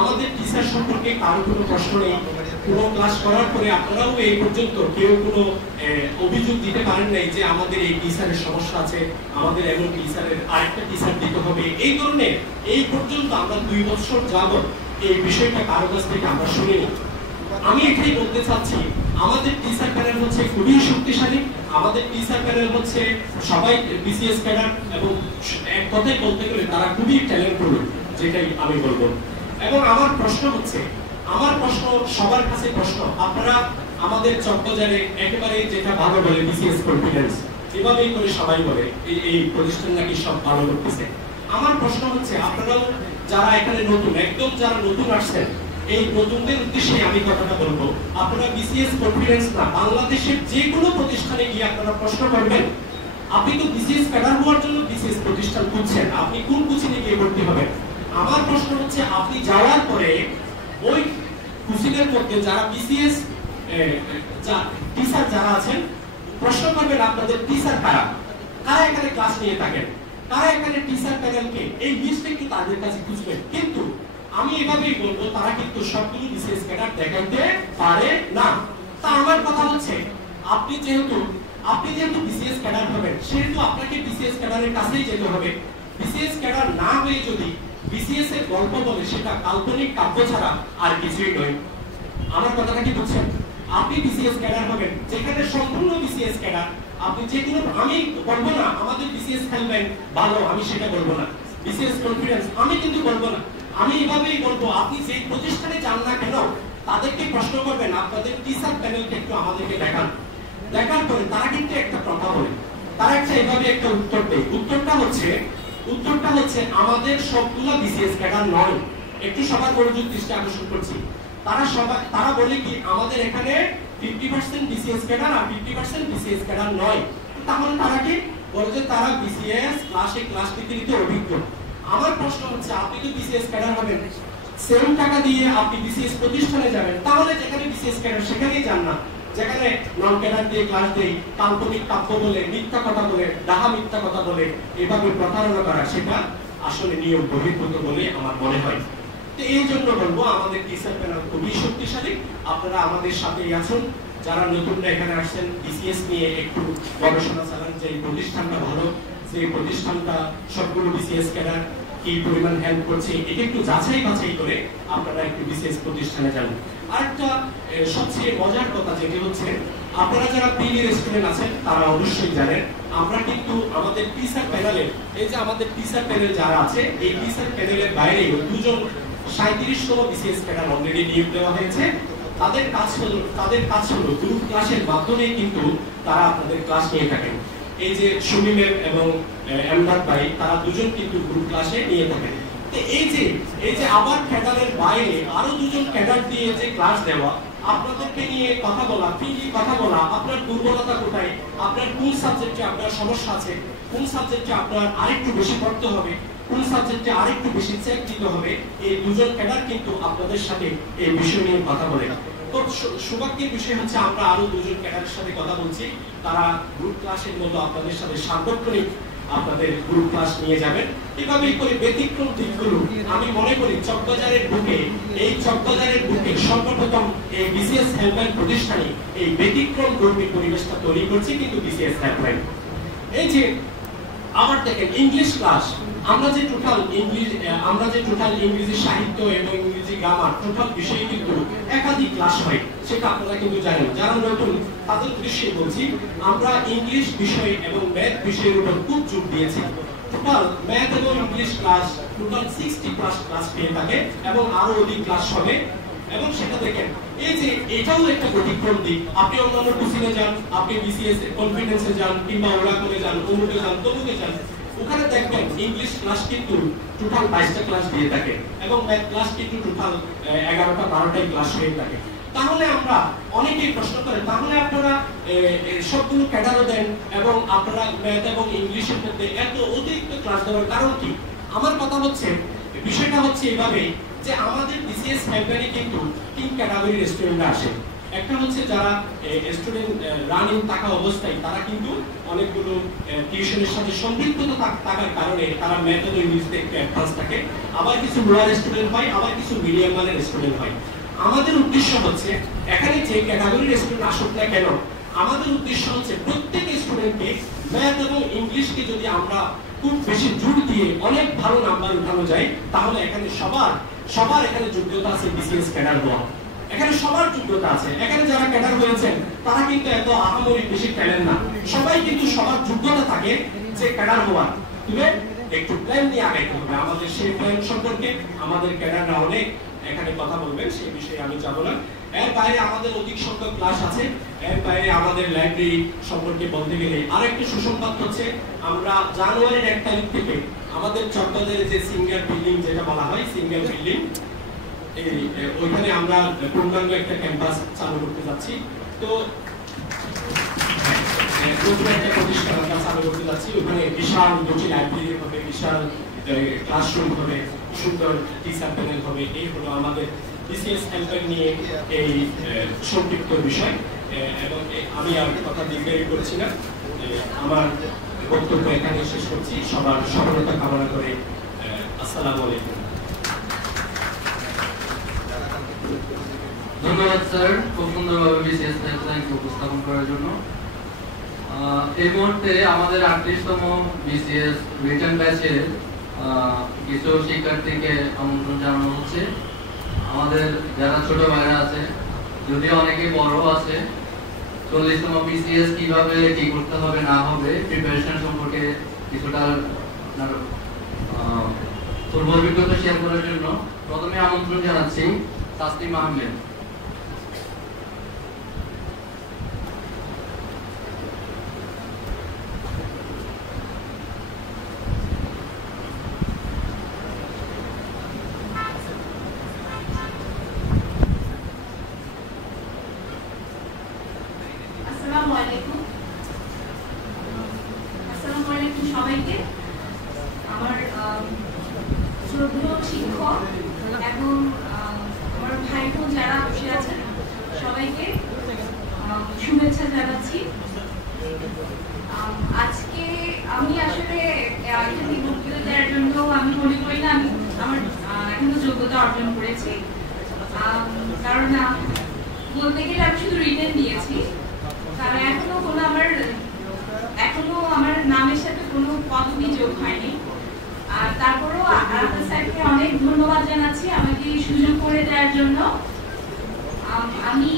আমাদের টিচার সম্পর্কে কারো কোনো প্রশ্ন নেই। কোনো ক্লাস করার পরে আপনারাও এই পর্যন্ত কেউ কোনো অভিযোগ দিতে পারেন নাই যে আমাদের এই টিচারের সমস্যা আছে, আমাদের এমন টিচারের আরেকটা টিচার দিতে হবে, এই ধরনের এই পর্যন্ত আমরা 2 বছর যাবত এই বিষয়টা কারো কাছ থেকে আমরা শুনিনি। আমি এটাই বলতে চাচ্ছি, আমাদের টিচার প্যানেল হচ্ছে খুবই শক্তিশালী, আমাদের টিচার প্যানেল হচ্ছে সবাই বিসিএস ক্যাডার এবং এক কথাই বলতে গেলে তারা খুবই ট্যালেন্টফুল, যেটাই আমি বলবো। এবং আমার প্রশ্ন হচ্ছে, আমার প্রশ্ন সবার কাছে প্রশ্ন, আপনারা আমাদের চট্টগ্রামে একেবারে যেটা ভালো বলে বিসিএস কনফিডেন্স, এভাবেই করে সবাই বলে এই প্রতিষ্ঠান নাকি সব ভালো করতেছে। আমার প্রশ্ন হচ্ছে, আপনারাও যারা এখানে নতুন, একদম যারা নতুন আসছেন, এই নতুনদের উদ্দেশ্যে আমি কথাটা বলবো, আপনারা বিসিএস কনফিডেন্স না, বাংলাদেশের যে কোনো প্রতিষ্ঠানে গিয়ে আপনারা প্রশ্ন করবেন, আপনি তো বিসিএস ক্যাডার হওয়ার জন্য বিসিএস প্রতিষ্ঠান খুঁজছেন, আপনি কোন কোচিংয়ে গিয়ে ভর্তি হবেন? আমার প্রশ্ন হচ্ছে, আপনি যাওয়ার পরে ওই কোচিংয়ের মধ্যে যারা বিসিএস টিচার যারা আছেন, প্রশ্ন করবেন আপনাদের টিচার কারা, কারা এখানে ক্লাস নিয়ে থাকেন, কারা এখানে টিচার প্যানেলকে, এই লিস্টে একটু তাদের কাছে খুঁজবেন। কিন্তু আমি এভাবেই বলবো, তারা কিন্তু সবগুলো বিসিএস ক্যাডার দেখাইতে পারে না। তা আমার কথা হচ্ছে, আপনি যেহেতু বিসিএস ক্যাডার হবেন, সেহেতু আপনাকে বিসিএস ক্যাডারের কাছেই যেতে হবে। বিসিএস ক্যাডার না হয়ে যদি বিসিএস এর গল্প বলে, সেটা কাল্পনিক কাব্য ছাড়া আর কিছুই নয়। আমার কথাটা কি বুঝছেন? আপনি বিসিএস ক্যাডার হবেন, যেখানে সম্পূর্ণ বিসিএস ক্যাডার, আপনি যে কোনো, আমি বলবো না আমাদের বিসিএস হেল্পলাইন ভালো, আমি সেটা বলবো না, বিসিএস কনফিডেন্স আমি কিন্তু বলবো না, আমি এভাবেই বলবো, আপনি যে প্রতিষ্ঠানে যান না কেন, তাদেরকে প্রশ্ন করবেন, আপনাদের টিচার প্যানেলকে একটু আমাদেরকে দেখার পরে তারা কিন্তু একটা কথা বলে, তারা একটা এভাবে একটা উত্তর দেয়। উত্তরটা হচ্ছে আমাদের সবগুলো বিসিএস ক্যাডার নয়। একটু সবার মনোযোগ দৃষ্টি আকর্ষণ করছি, তারা বলে কি আমাদের এখানে 50% বিসিএস ক্যাডার আর 50% বিসিএস ক্যাডার নয়। তাহলে তারা কি বলছে, তারা বিসিএস ক্লাস নিতে অভিজ্ঞ। আমার প্রশ্ন হচ্ছে, আপনি তো বিসিএস ক্যাডার হবেন, সেম টাকা দিয়ে আপনি বিসিএস প্রতিষ্ঠানে যাবেন, তাহলে যেখানে বিসিএস ক্যাডার সেখানেই যান না, যেখানে নন ক্যাডার দিয়ে ক্লাস দেই, কাল্পনিক কাব্য বলে, মিথ্যা কথা বলে, ডাহা মিথ্যা কথা বলে, এভাবে প্রতারণা করা, সেটা আসলে নিয়ম বহির্ভূত বলে আমার মনে হয়। তো এই জন্য বলবো, আমাদের টিচার প্যানেল খুবই শক্তিশালী, আপনারা আমাদের সাথেই আছেন। যারা নতুনরা এখানে আসছেন, বিসিএস নিয়ে একটু গবেষণা চালান, যে প্রতিষ্ঠানটা ভালো, যে প্রতিষ্ঠানটা সবগুলো বিসিএস ক্যাডার, কি পরিমাণ হেল্প করছে এটা একটু যাচাই বাছাই করে আপনারা একটু বিসিএস প্রতিষ্ঠানে যান। আরেকটা সবচেয়ে মজার কথা যেটি হচ্ছে, আপনারা যারা পিডি স্টুডেন্ট আছেন তারা অবশ্যই জানেন আমরা কিন্তু আমাদের টিচার প্যানেলের, এই যে আমাদের টিচার প্যানেল যারা আছে এই টিচার প্যানেলের বাইরেও দুজন 37তম বিসিএস ক্যাডার অলরেডি নিয়োগ দেওয়া হয়েছে। তাদের কাজ হলো গ্রুপ ক্লাসের মাধ্যমে কিন্তু তারা আপনাদের ক্লাস নিয়ে থাকেন। এই যে সুমিমের এবং এমদাদ ভাই তারা দুজন কিন্তু গ্রুপ ক্লাসে নিয়ে থাকেন। এই যে আবার ক্যাডারের বাইরে আরো দুজন ক্যাডার দিয়ে যে ক্লাস দেওয়া, আপনাদেরকে নিয়ে কথা বলা, ফ্রিলি কথা বলা, আপনার দুর্বলতা কোথায়, আপনার কোন সাবজেক্টে আপনার সমস্যা আছে, কোন সাবজেক্টে আপনার আরেকটু বেশি পড়তে হবে, কোন সাবজেক্টে আরেকটু বেশি চেক দিতে হবে, এই দুজন ক্যাডার কিন্তু আপনাদের সাথে এই বিষয় নিয়ে কথা বলে। তো সৌভাগ্যের বিষয় হচ্ছে আমরা আরো দুজন ক্যাডারের সাথে কথা বলছি, তারা গ্রুপ ক্লাসের মতো আপনাদের সাথে সার্বক্ষণিক আপনাদের গ্রুপ ক্লাস নিয়ে যাবেন। এভাবেই করে ব্যতিক্রম দিকগুলো আমি মনে করি চকবাজারের বুকে সর্বপ্রথম এই বিসিএস হেল্পলাইন প্রতিষ্ঠানে এই ব্যতিক্রম ধর্মী পরিবেশটা তৈরি করছে কিন্তু বিসিএস হেল্পলাইন। এই যে আবার দেখেন ইংলিশ ক্লাস, আমরা যে টোটাল ইংরেজি সাহিত্য এবং ইংরেজি গ্রামার টোটাল বিষয়ে কিন্তু একাধিক ক্লাস হয়, সেটা আপনারা কিন্তু জানেন। যারা নতুন তাদের উদ্দেশ্যে বলছি, আমরা ইংলিশ বিষয় এবং ম্যাথ বিষয়ের উপর খুব জোর দিয়েছি। টোটাল ম্যাথ এবং ইংলিশ ক্লাস টোটাল 60+ ক্লাস পেয়ে থাকে এবং আরো অধিক ক্লাস হবে। এবং সেটা দেখেন এই যে এটাও একটা ব্যতিক্রম দিক। আপনি অন্যান্য কোচিংয়ে যান, আপনি বিসিএস কনফিডেন্সে যান কিংবা ওরাকলে যান, অমুকে যান, তমুকে যান, ওখানে দেখবেন ইংলিশ ক্লাস কিন্তু টোটাল 22টা ক্লাস দিয়ে থাকে এবং ম্যাথ ক্লাস কিন্তু টোটাল 11টা 12টাই ক্লাস হয়ে থাকে। তাহলে আমরা অনেকেই প্রশ্ন করেন তাহলে আপনারা সবগুলো ক্যাডারও দেন এবং আপনারা ম্যাথ এবং ইংলিশের মধ্যে এত অতিরিক্ত ক্লাস দেওয়ার কারণ কি? আমার কথা হচ্ছে বিষয়টা হচ্ছে এভাবে যে আমাদের বিসিএস হেল্পলাইনে কিন্তু 3 ক্যাটাগরির স্টুডেন্ট আসে। একটা হচ্ছে যারা স্টুডেন্ট রানিং থাকা অবস্থায় তারা কিন্তু অনেকগুলো টিউশনের সাথে সম্পৃক্ততা থাকার কারণে তারা ম্যাথ এবং ইংলিশে একটু অ্যাডভান্স থাকে, আবার কিছু লোয়ার স্টুডেন্ট হয়, আবার কিছু মিডিয়াম মানের স্টুডেন্ট হয়। আমাদের উদ্দেশ্য হচ্ছে এখানে যে ক্যাটাগরির স্টুডেন্ট আসুক না কেন, আমাদের উদ্দেশ্য হচ্ছে প্রত্যেক স্টুডেন্টকে ম্যাথ এবং ইংলিশকে যদি আমরা খুব বেশি জোর দিয়ে অনেক ভালো নাম্বার উঠানো যায় তাহলে এখানে সবার এখানে যোগ্যতা আছে বিসিএস ক্যাডার হওয়া। এখানে সবার যোগ্যতা আছে। এখানে যারা ক্যাডার হয়েছেন তারা কিন্তু এত আহামরি বেশি ট্যালেন্ট না, সবাই কিন্তু সবার যোগ্যতা থাকে যে ক্যাডার হওয়ার। তবে একটু প্ল্যান নিয়ে আগাইতে হবে। আমাদের সেই প্ল্যান সম্পর্কে আমাদের ক্যাডাররা অনেক এখানে কথা বলবেন, সেই বিষয়ে আমি যাব না। এর বাইরে আমাদের অধিক সংখ্যক ক্লাস আছে। এর বাইরে আমাদের লাইব্রেরি সম্পর্কে বলতে গেলে আরেকটি সুসংবাদ হচ্ছে আমরা জানুয়ারির 1 তারিখ থেকে আমাদের চট্টগ্রামের যে সিঙ্গেল বিল্ডিং যেটা বলা হয় সিঙ্গেল বিল্ডিং, ওইখানে আমরা পূর্ণাঙ্গ একটা ক্যাম্পাস চালু করতে যাচ্ছি। তো নতুন একটা প্রতিষ্ঠান আমরা চালু করতে যাচ্ছি। ওখানে বিশাল দুটি লাইব্রেরি হবে, বিশাল ক্লাসরুম হবে, সুন্দর টিচার প্যানেল হবে। এই হলো আমাদের বিসিএস হেল্পলাইন নিয়ে এই সংক্ষিপ্ত বিষয়। এবং আমি আর কথা দীর্ঘায়িত করছি না, আমার বক্তব্য এখানে শেষ করছি। সবার সফলতা কামনা করে আসসালামু আলাইকুম। ধন্যবাদ স্যার, খুব সুন্দরভাবে বিসিএস হেল্পলাইন উপস্থাপন করার জন্য। এই মুহূর্তে আমাদের 38তম বিসিএস রিটার্ন ব্যাচের কিছু শিক্ষার্থীকে আমন্ত্রণ জানানো হচ্ছে। আমাদের যারা ছোট ভাইরা আছে, যদিও অনেকে বড় আছে, 40তম বিসিএস কিভাবে কি করতে হবে না হবে প্রিপারেশন সম্পর্কে কিছুটা আপনার পূর্ব অভিজ্ঞতা শেয়ার করার জন্য প্রথমে আমন্ত্রণ জানাচ্ছি তাসলিম আহমেদ। আসসালামু আলাইকুম সবাইকে। আমার শ্রদ্ধেয় শিক্ষক এবং আমার ভাই বোন যারা বসে আছেন সবাইকে শুভেচ্ছা জানাচ্ছি। আজকে আমি আসলে এখানে বক্তৃতা দেওয়ার জন্য আমি মনে করি না আমি আমার এখনো যোগ্যতা অর্জন করেছি, কারণ বলতে গেলে আমি শুধু রিটেন দিয়েছি, কারণ এখনো আমার নামের সাথে কোনো পদবি যোগ হয়নি। আর তারপরেও আপনাকে অনেক ধন্যবাদ জানাচ্ছি আমাকে এই সুযোগ করে দেওয়ার জন্য। আমি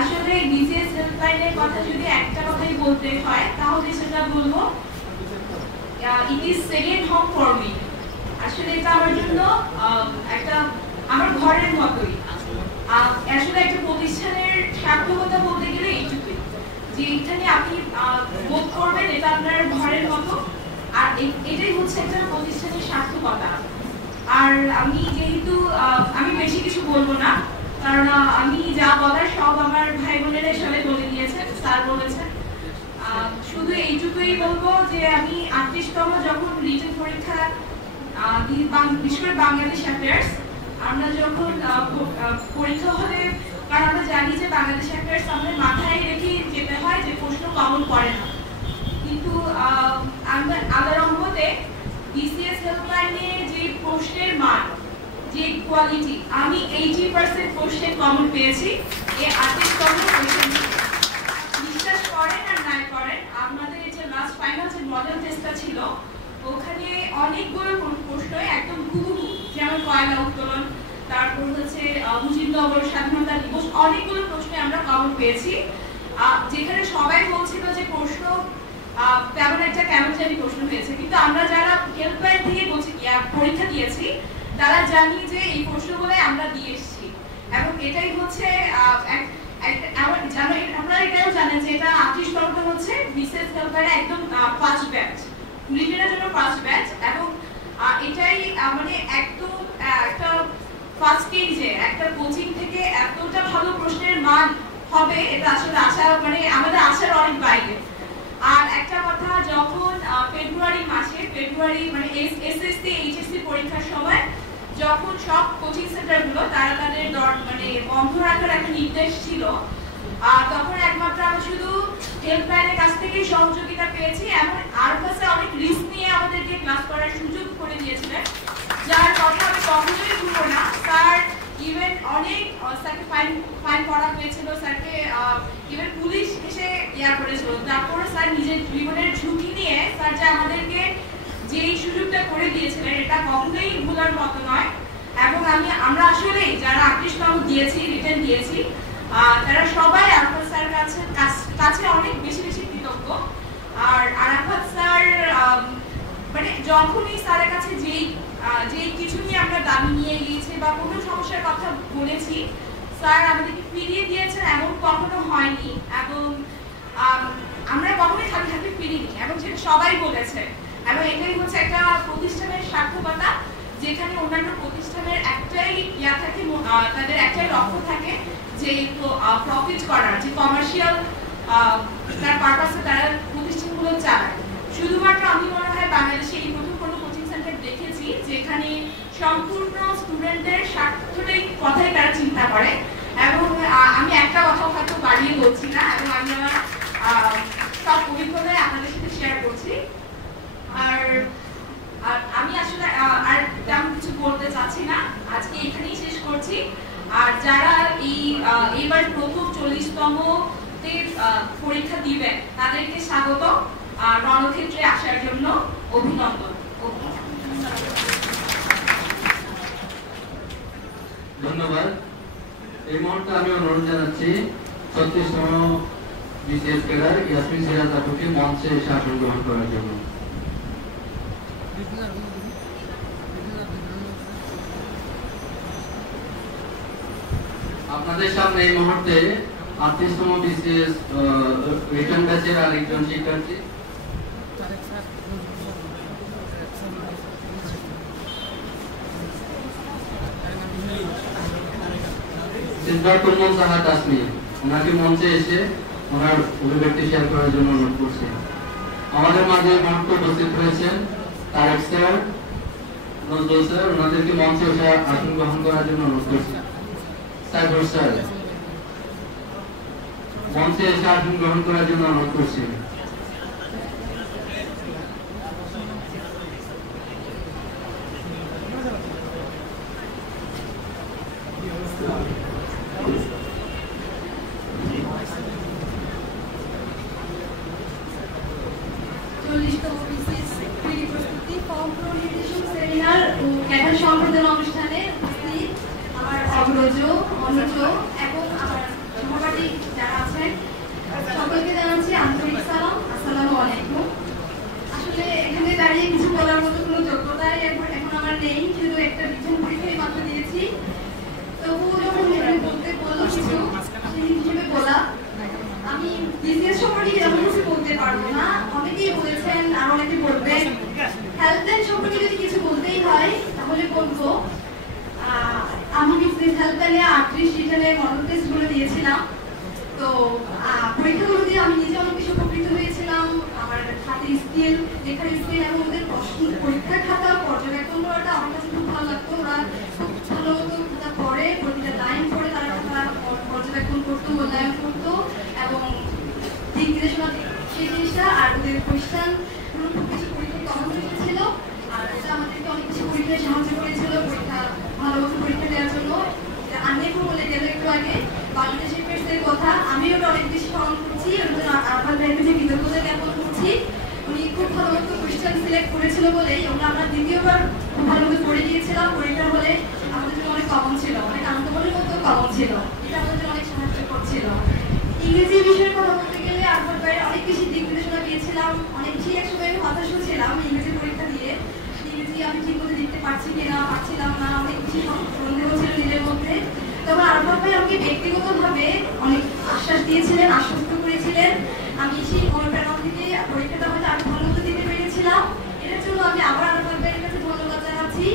আসলে বিসিএস হেল্পলাইনের কথা যদি একটা কথাই বলতে হয় তাহলে সেটা বলবো it is second home for me. আসলে এটা আমার জন্য একটা আমার ঘরের মতোই। আসলে একটা প্রতিষ্ঠানের সার্থকতা বলতে গেলে এইটুকুই যে এখানে আপনি বোধ করবেন এটা আপনার ঘরের মতো, আর এটাই হচ্ছে একটা প্রতিষ্ঠানের সার্থকতা। আর আমি যেহেতু আমি বেশি কিছু বলবো না, কারণ আমি যা বলার সব আমার ভাই বোনেরা সবাই বলে দিয়েছেন, স্যার বলেছেন। শুধু এইটুকুই বলবো যে আমি 38তম যখন রিটেন পরীক্ষা বিশেষ করে বাংলাদেশ অ্যাফেয়ার্স, আমরা যখন পরীক্ষা হলে, কারণ আমরা জানি যে বাংলাদেশ অ্যাফেয়ার্স আমাদের মাথায় রেখে যেতে হয় যে প্রশ্ন কমন পড়ে না, কিন্তু আল্লাহর রহমতে বিসিএস হেল্পলাইনে যে প্রশ্নের মান, যে কোয়ালিটি, আমি 80% কোশ্চেন কমন পেয়েছি এই 38তম কোশ্চেন। বিশ্বাস করেন আর নাই করেন, আমাদের যে লাস্ট ফাইনাল যে মডেল টেস্টটা ছিল ওখানে অনেকগুলো প্রশ্ন একদম হুবহু, যেমন কয়লা উত্তোলন, তারপর হচ্ছে মুজিবনগর স্বাধীনতা দিবস, অনেকগুলো প্রশ্নে আমরা কমন পেয়েছি, যেখানে সবাই বলছিল যে প্রশ্ন তেমন একটা কেমন জানি প্রশ্ন হয়েছে, কিন্তু আমরা যারা হেল্পলাইন থেকে পরীক্ষা দিয়েছি তারা জানি যে এই প্রশ্নগুলো আমরা দিয়ে এসেছি। এবং এটাই হচ্ছে আপনারা এটাও জানেন যে এটা 38তমটা হচ্ছে বিসিএস হেল্পলাইনে একদম ফার্স্ট ব্যাচ, রিটেনের জন্য ফার্স্ট ব্যাচ। এবং এটাই মানে একদম একটা ফার্স্ট স্টেজে একটা কোচিং থেকে এতটা ভালো প্রশ্নের মান হবে, এটা আসলে আশা মানে আমাদের আশার অনেক বাইরে। আর একটা কথা, যখন ফেব্রুয়ারি মানে এসএসসি এইচএসসি পরীক্ষার সময় যখন সব কোচিং সেন্টারগুলো তারা তাদের মানে বন্ধ রাখার একটা নির্দেশ ছিল, তখন একমাত্র আমি শুধু হেল্পলাইনের কাছ থেকে সহযোগিতা পেয়েছি। এমন আরফাসে অনেক রিস্ক নিয়ে আমাদেরকে ক্লাস করার সুযোগ করে দিয়েছিলেন, যার কথা আমি কখনোই ভুলবো না। স্যার ইভেন অনেক স্যারকে ফাইন করা হয়েছিল, স্যারকে ইভেন পুলিশ এসে করেছিল, তারপরে স্যার নিজের জীবনের ঝুঁকি নিয়ে স্যার যে আমাদেরকে যে সুযোগটা করে দিয়েছিলেন এটা কখনোই ভুলার মতো নয়। এবং আমরা আসলে যারা 38তম দিয়েছি, রিটেন দিয়েছি, তারা সবাই আরাফাত স্যার কাছে অনেক বেশি বেশি কৃতজ্ঞ। আর আরাফাত স্যার মানে যখনই স্যারের কাছে যেই কিছু নিয়ে আমরা দাবি নিয়ে গিয়েছি বা কোনো সমস্যার কথা বলেছি, স্যার আমাদেরকে ফিরিয়ে দিয়েছেন, এমন কখনো হয়নি। এবং আমরা কখনোই খালি হাতে ফিরিনি, এবং সেটা সবাই বলেছে। এবং এটাই হচ্ছে একটা প্রতিষ্ঠানের সার্থকতা, যেখানে অন্যান্য প্রতিষ্ঠানের একটাই থাকে, তাদের একটাই লক্ষ্য থাকে যে প্রফিট করার, যে কমার্শিয়াল তার পারপাসে তারা প্রতিষ্ঠানগুলো চালায়। শুধুমাত্র আমি মনে হয় বাংলাদেশে এই প্রথম কোনো কোচিং সেন্টার দেখেছি যেখানে সম্পূর্ণ স্টুডেন্টদের স্বার্থটাই কথাই তারা চিন্তা করে। এবং আমি একটা কথা হয়তো বাড়িয়ে বলছি না, এবং আমি আমার সব অভিজ্ঞতায় আপনাদের সাথে শেয়ার করছি। আর আমি আসলে আর তেমন কিছু বলতে চাচ্ছি না, আজকে এখানেই শেষ করছি। আর যারা এইবার প্রথম 40তম পরীক্ষা দিবেন তাদেরকে স্বাগত, আর রণক্ষেত্রে আসার জন্য অভিনন্দন। ধন্যবাদ। এই মুহূর্তে আমি অনুরোধ জানাচ্ছি 36তম বিসিএস ক্যাডার ইয়াসমিন সিরাজ আপুকে মঞ্চে এসে আসন গ্রহণ করার জন্য। আপনাদের সামনে এই মুহূর্তে 38তম বিসিএস রিটার্ন ব্যাচের আরেকজন শিক্ষার্থী সিদ্ধার্থ সাহা তাসমিন, ওনাকে মঞ্চে এসে ওনার অভিব্যক্তি শেয়ার করার জন্য অনুরোধ করছি। আমাদের মাঝে মুহূর্তে উপস্থিত হয়েছেন তারেক স্যার, নজরুল স্যার, ওনাদেরকে মঞ্চে এসে আসন গ্রহণ করার জন্য অনুরোধ করছি। সাইফুর স্যার মঞ্চে এসে আসন গ্রহণ করার জন্য অনুরোধ করছি। ক্যাডার সম্পর্কে উদ্বোধন অনুষ্ঠানে উপস্থিত আমার অগ্রজ, অনুজ এবং আমার সহপাঠী যারা আছেন সকলকে জানাচ্ছি আন্তরিক সালাম, আসসালামু আলাইকুম। আসলে এখানে দাঁড়িয়ে কিছু বলার মতো কোনো যোগ্যতাই এখন আমার নেই, শুধু একটা বিজ্ঞান পরীক্ষায় মাত্র দিয়েছি। তবুও যখন বলতে বললো কিছু সেই হিসেবে বলা, আমি বিজনেস সম্পর্কে এমন কিছু বলতে পারবো না। অনেকেই বলেছেন আর অনেকে বলবেন। হেল্পলাইন সম্পর্কে যদি কিছু বলতেই হয় তাহলে বলবো আমি বিজনেস হেল্পলাইনে 38 রিটার্নে মডেল টেস্টগুলো দিয়েছিলাম। তো পরীক্ষাগুলো দিয়ে আমি নিজে অনেক বেশি উপকৃত হয়েছিলাম। আমার হাতের স্কিল, লেখার স্কিল এবং ওদের পরীক্ষার খাতা পর্যবেক্ষণ করাটা আমার কাছে খুব ভালো লাগতো। ওরা খুব ভালো মতো খাতা পড়ে, প্রতিটা লাইন পড়ে তারা খাতা পর্যবেক্ষণ করতো, মূল্যায়ন করতো এবং দিক নির্দেশনা সেই জিনিসটা। আর ওদের কোয়েশ্চেন খুব কিছু পরীক্ষা কমন ছিল, আর এটা আমাদেরকে অনেক কিছু পরীক্ষায় সাহায্য করেছিল পরীক্ষা ভালো মতো পরীক্ষা দেওয়ার জন্য। আমি এখন বলে গেল একটু আগে বাংলাদেশের প্রেসের কথা, আমি ওটা অনেক বেশি স্মরণ করছি। ওর জন্য আমার ভাইকে যে কৃতজ্ঞতা জ্ঞাপন করছি। উনি খুব ভালো মতো কোয়েশ্চেন সিলেক্ট করেছিল বলেই আমরা দ্বিতীয়বার খুব ভালো মতো পড়ে গিয়েছিলাম। পরীক্ষার হলে আমাদের জন্য অনেক কমন ছিল, অনেক আনন্দমনের মতো কমন ছিল, এটা আমাদের জন্য অনেক সাহায্য করছিল। ইংরেজি বিষয়ের কথা বলতে গেলে আমার বাইরে অনেক বেশি দিক নির্দেশনা দিয়েছিলাম, অনেক বেশি একসময় হতাশও ছিলাম ইংরেজি পরীক্ষা দিয়ে। ইংরেজি আমি ঠিক মতো লিখতে পারছি কিনা, পারছিলাম না, অনেক বেশি সন্দেহ ছিল নিজের মধ্যে। তখন আরফাত ভাই আমাকে ব্যক্তিগতভাবে অনেক আশ্বাস দিয়েছিলেন, আশ্বস্ত করেছিলেন। আমি সেই অনুপ্রেরণা থেকে পরীক্ষাটা হয়তো আরো ভালো মতো দিতে পেরেছিলাম। এটার জন্য আমি আবার আরফাত ভাইয়ের কাছে ধন্যবাদ জানাচ্ছি।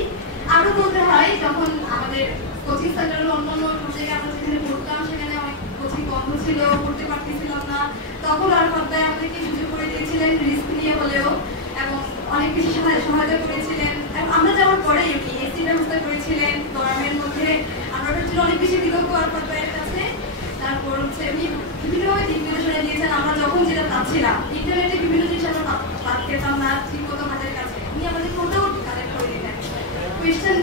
আরো বলতে হয়, যখন আমাদের কোচিং সেন্টারের অন্যান্য জায়গায় আমরা যেখানে পড়তাম সেখানে অনেক কোচিং বন্ধ ছিল, পড়তে পারতেছিলাম না, তখন আরফাত ভাই আমাদেরকে সুযোগ করে দিয়েছিলেন রিস্ক নিয়ে হলেও, এবং অনেক বেশি সহায়তা করেছিলেন। এবং আমরা যাওয়ার পরে উনি এসি ব্যবস্থা করেছিলেন গভর্নমেন্ট মধ্যে। আমরা অনেক বেশি কৃতজ্ঞ আরফাত ভাইয়ের কাছে। তারপর হচ্ছে উনি বিভিন্নভাবে দিক নির্দেশনা দিয়েছেন আমরা যখন যেটা চাচ্ছিলাম। ইন্টারনেটে বিভিন্ন জিনিস আমরা পেতাম না ঠিক মতো হাতের কাছে, উনি আমাদের ফোনটাও কানেক্ট করে দিতেন, কোয়েশ্চেন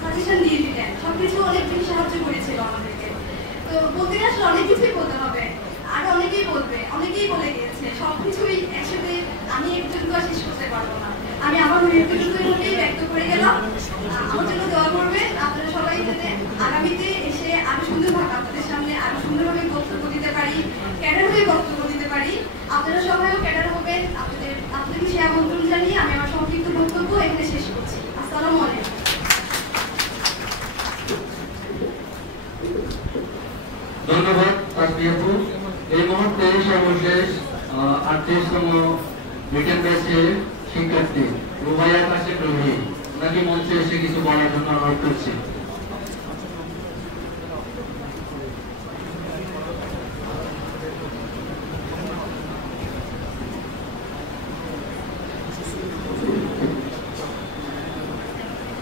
সাজেশন দিয়ে দিতেন, সবকিছু অনেক বেশি সাহায্য করেছিল আমাদেরকে। তো বলতে গেলে আসলে অনেক কিছুই বলতে হবে, আর অনেকেই বলবে, অনেকেই বলে গিয়েছে। সবকিছুই একসাথে আমি একটু শেষ করতে পারবো না। আমি আমার ব্যক্তিগতভাবেই ব্যক্ত করে গেলাম। আমার জন্য দোয়া করবেন আপনারা সবাই, যাতে আগামীতে এসে আরো সুন্দরভাবে আপনাদের সামনে আরো সুন্দরভাবে বক্তব্য দিতে পারি, ক্যাডার হয়ে বক্তব্য দিতে পারি। আপনারা সবাইও ক্যাডার হবেন। আপনাদেরকে সে আমন্ত্রণ জানিয়ে আমি আমার সংক্ষিপ্ত বক্তব্য এখানে শেষ করছি। আসসালামু আলাইকুম। ধন্যবাদ তাসবিয়াপু। এই মুহূর্তে সর্বশেষ 38তম রিটেন ব্যাচের শিক্ষার্থী রুবাইয়া কাশেম রুহি, ওনাকে মঞ্চে এসে কিছু বলার জন্য অনুরোধ করছি।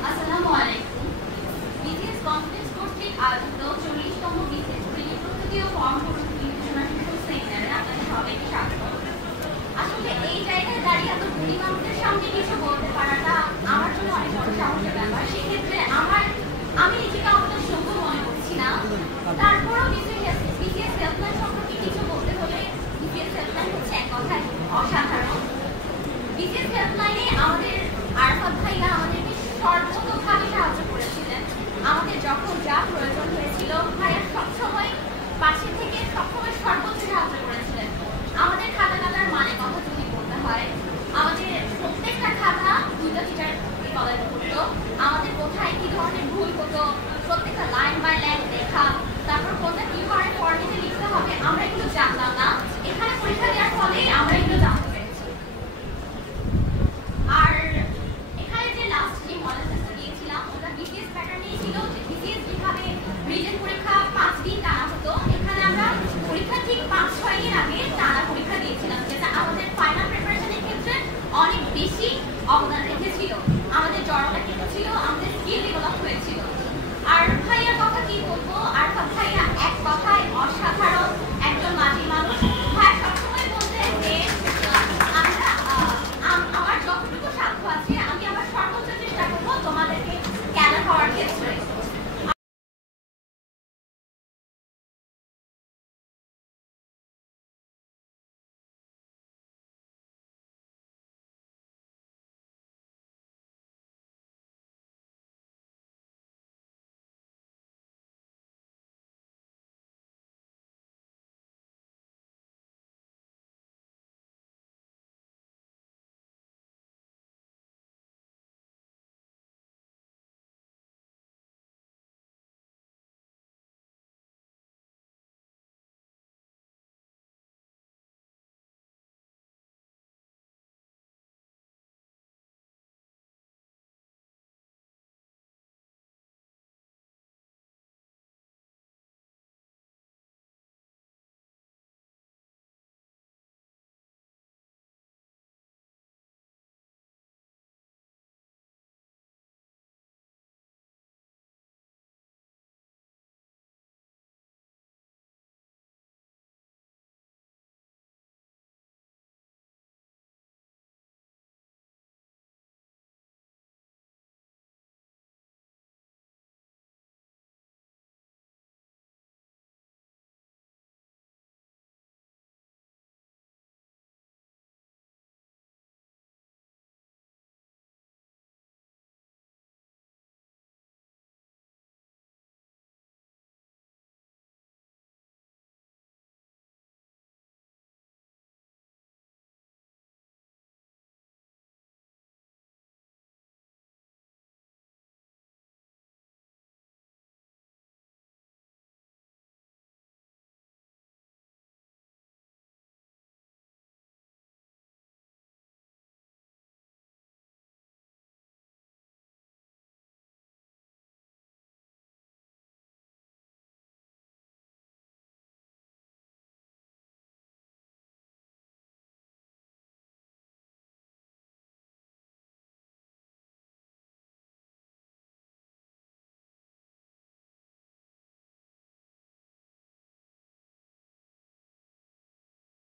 আসসালামু আলাইকুম। বিসিএস কনফারেন্স কর্তৃক আয়োজিত 40তম বিসিএস প্রস্তুতি ও ফর্ম প্রস্তুতি নির্দেশনা শীর্ষক সেমিনারে আপনাদের সবাইকে স্বাগত। আসলে এই জায়গায় দাঁড়িয়ে এত গুণী মানুষদের সামনে কিছু বলতে পারাটা আমার জন্য অনেক বড় সাহসের ব্যাপার। সেক্ষেত্রে আমি নিজেকে অতটা যোগ্য মনে করছি না। তারপরও বিসিএস হেল্পলাইন সম্পর্কে কিছু বলতে হলে বিসিএস হেল্পলাইন হচ্ছে এক কথায় অসাধারণ। বিসিএস হেল্পলাইনে আমাদের আরফাত ভাইয়া আমাদেরকে সর্বতোভাবে সাহায্য করেছিলেন। আমাদের যখন যা প্রয়োজন হয়েছিল ভাইয়া সবসময় পাশে থেকে সবসময় সর্বোচ্চ সাহায্য করেছিলেন। আমাদের খাতা খাতার মানে কথা যদি বলতে হয়, আমাদের প্রত্যেকটা খাতা 2টা টিচার তদারকি করতো। আমাদের কোথায় কি ধরনের ভুল হতো, প্রত্যেকটা লাইন বাই লাইন লেখা, তারপর কোনটা কি ধরনের ফর্মেটে লিখতে হবে আমরা এগুলো জানতাম না। এখানে পরীক্ষা দেওয়ার ফলে আমরা এগুলো জানতে পেরেছি। আর এখানে যে লাস্ট যে মডেল টেস্টটা দিয়েছিলাম ওটা বিসিএস প্যাটার্নেই ছিল, যে বিসিএস যেভাবে রিটেন পরীক্ষা 5 দিন টানা হতো, এখানে আমরা পরীক্ষা ঠিক 5-6 দিন আগে টানা পরীক্ষা দিয়েছিলাম, যেটা আমাদের ফাইনাল প্রিপারেশনের ক্ষেত্রে অনেক বেশি অবদান রেখেছিল। আমাদের জড়তা কিন্তু ছিল, আমাদের স্কিল ডেভেলপ হয়েছিল। আর ভাইয়ার কথা কি বলবো, আর ভাইয়া এক কথায় অসাধারণ।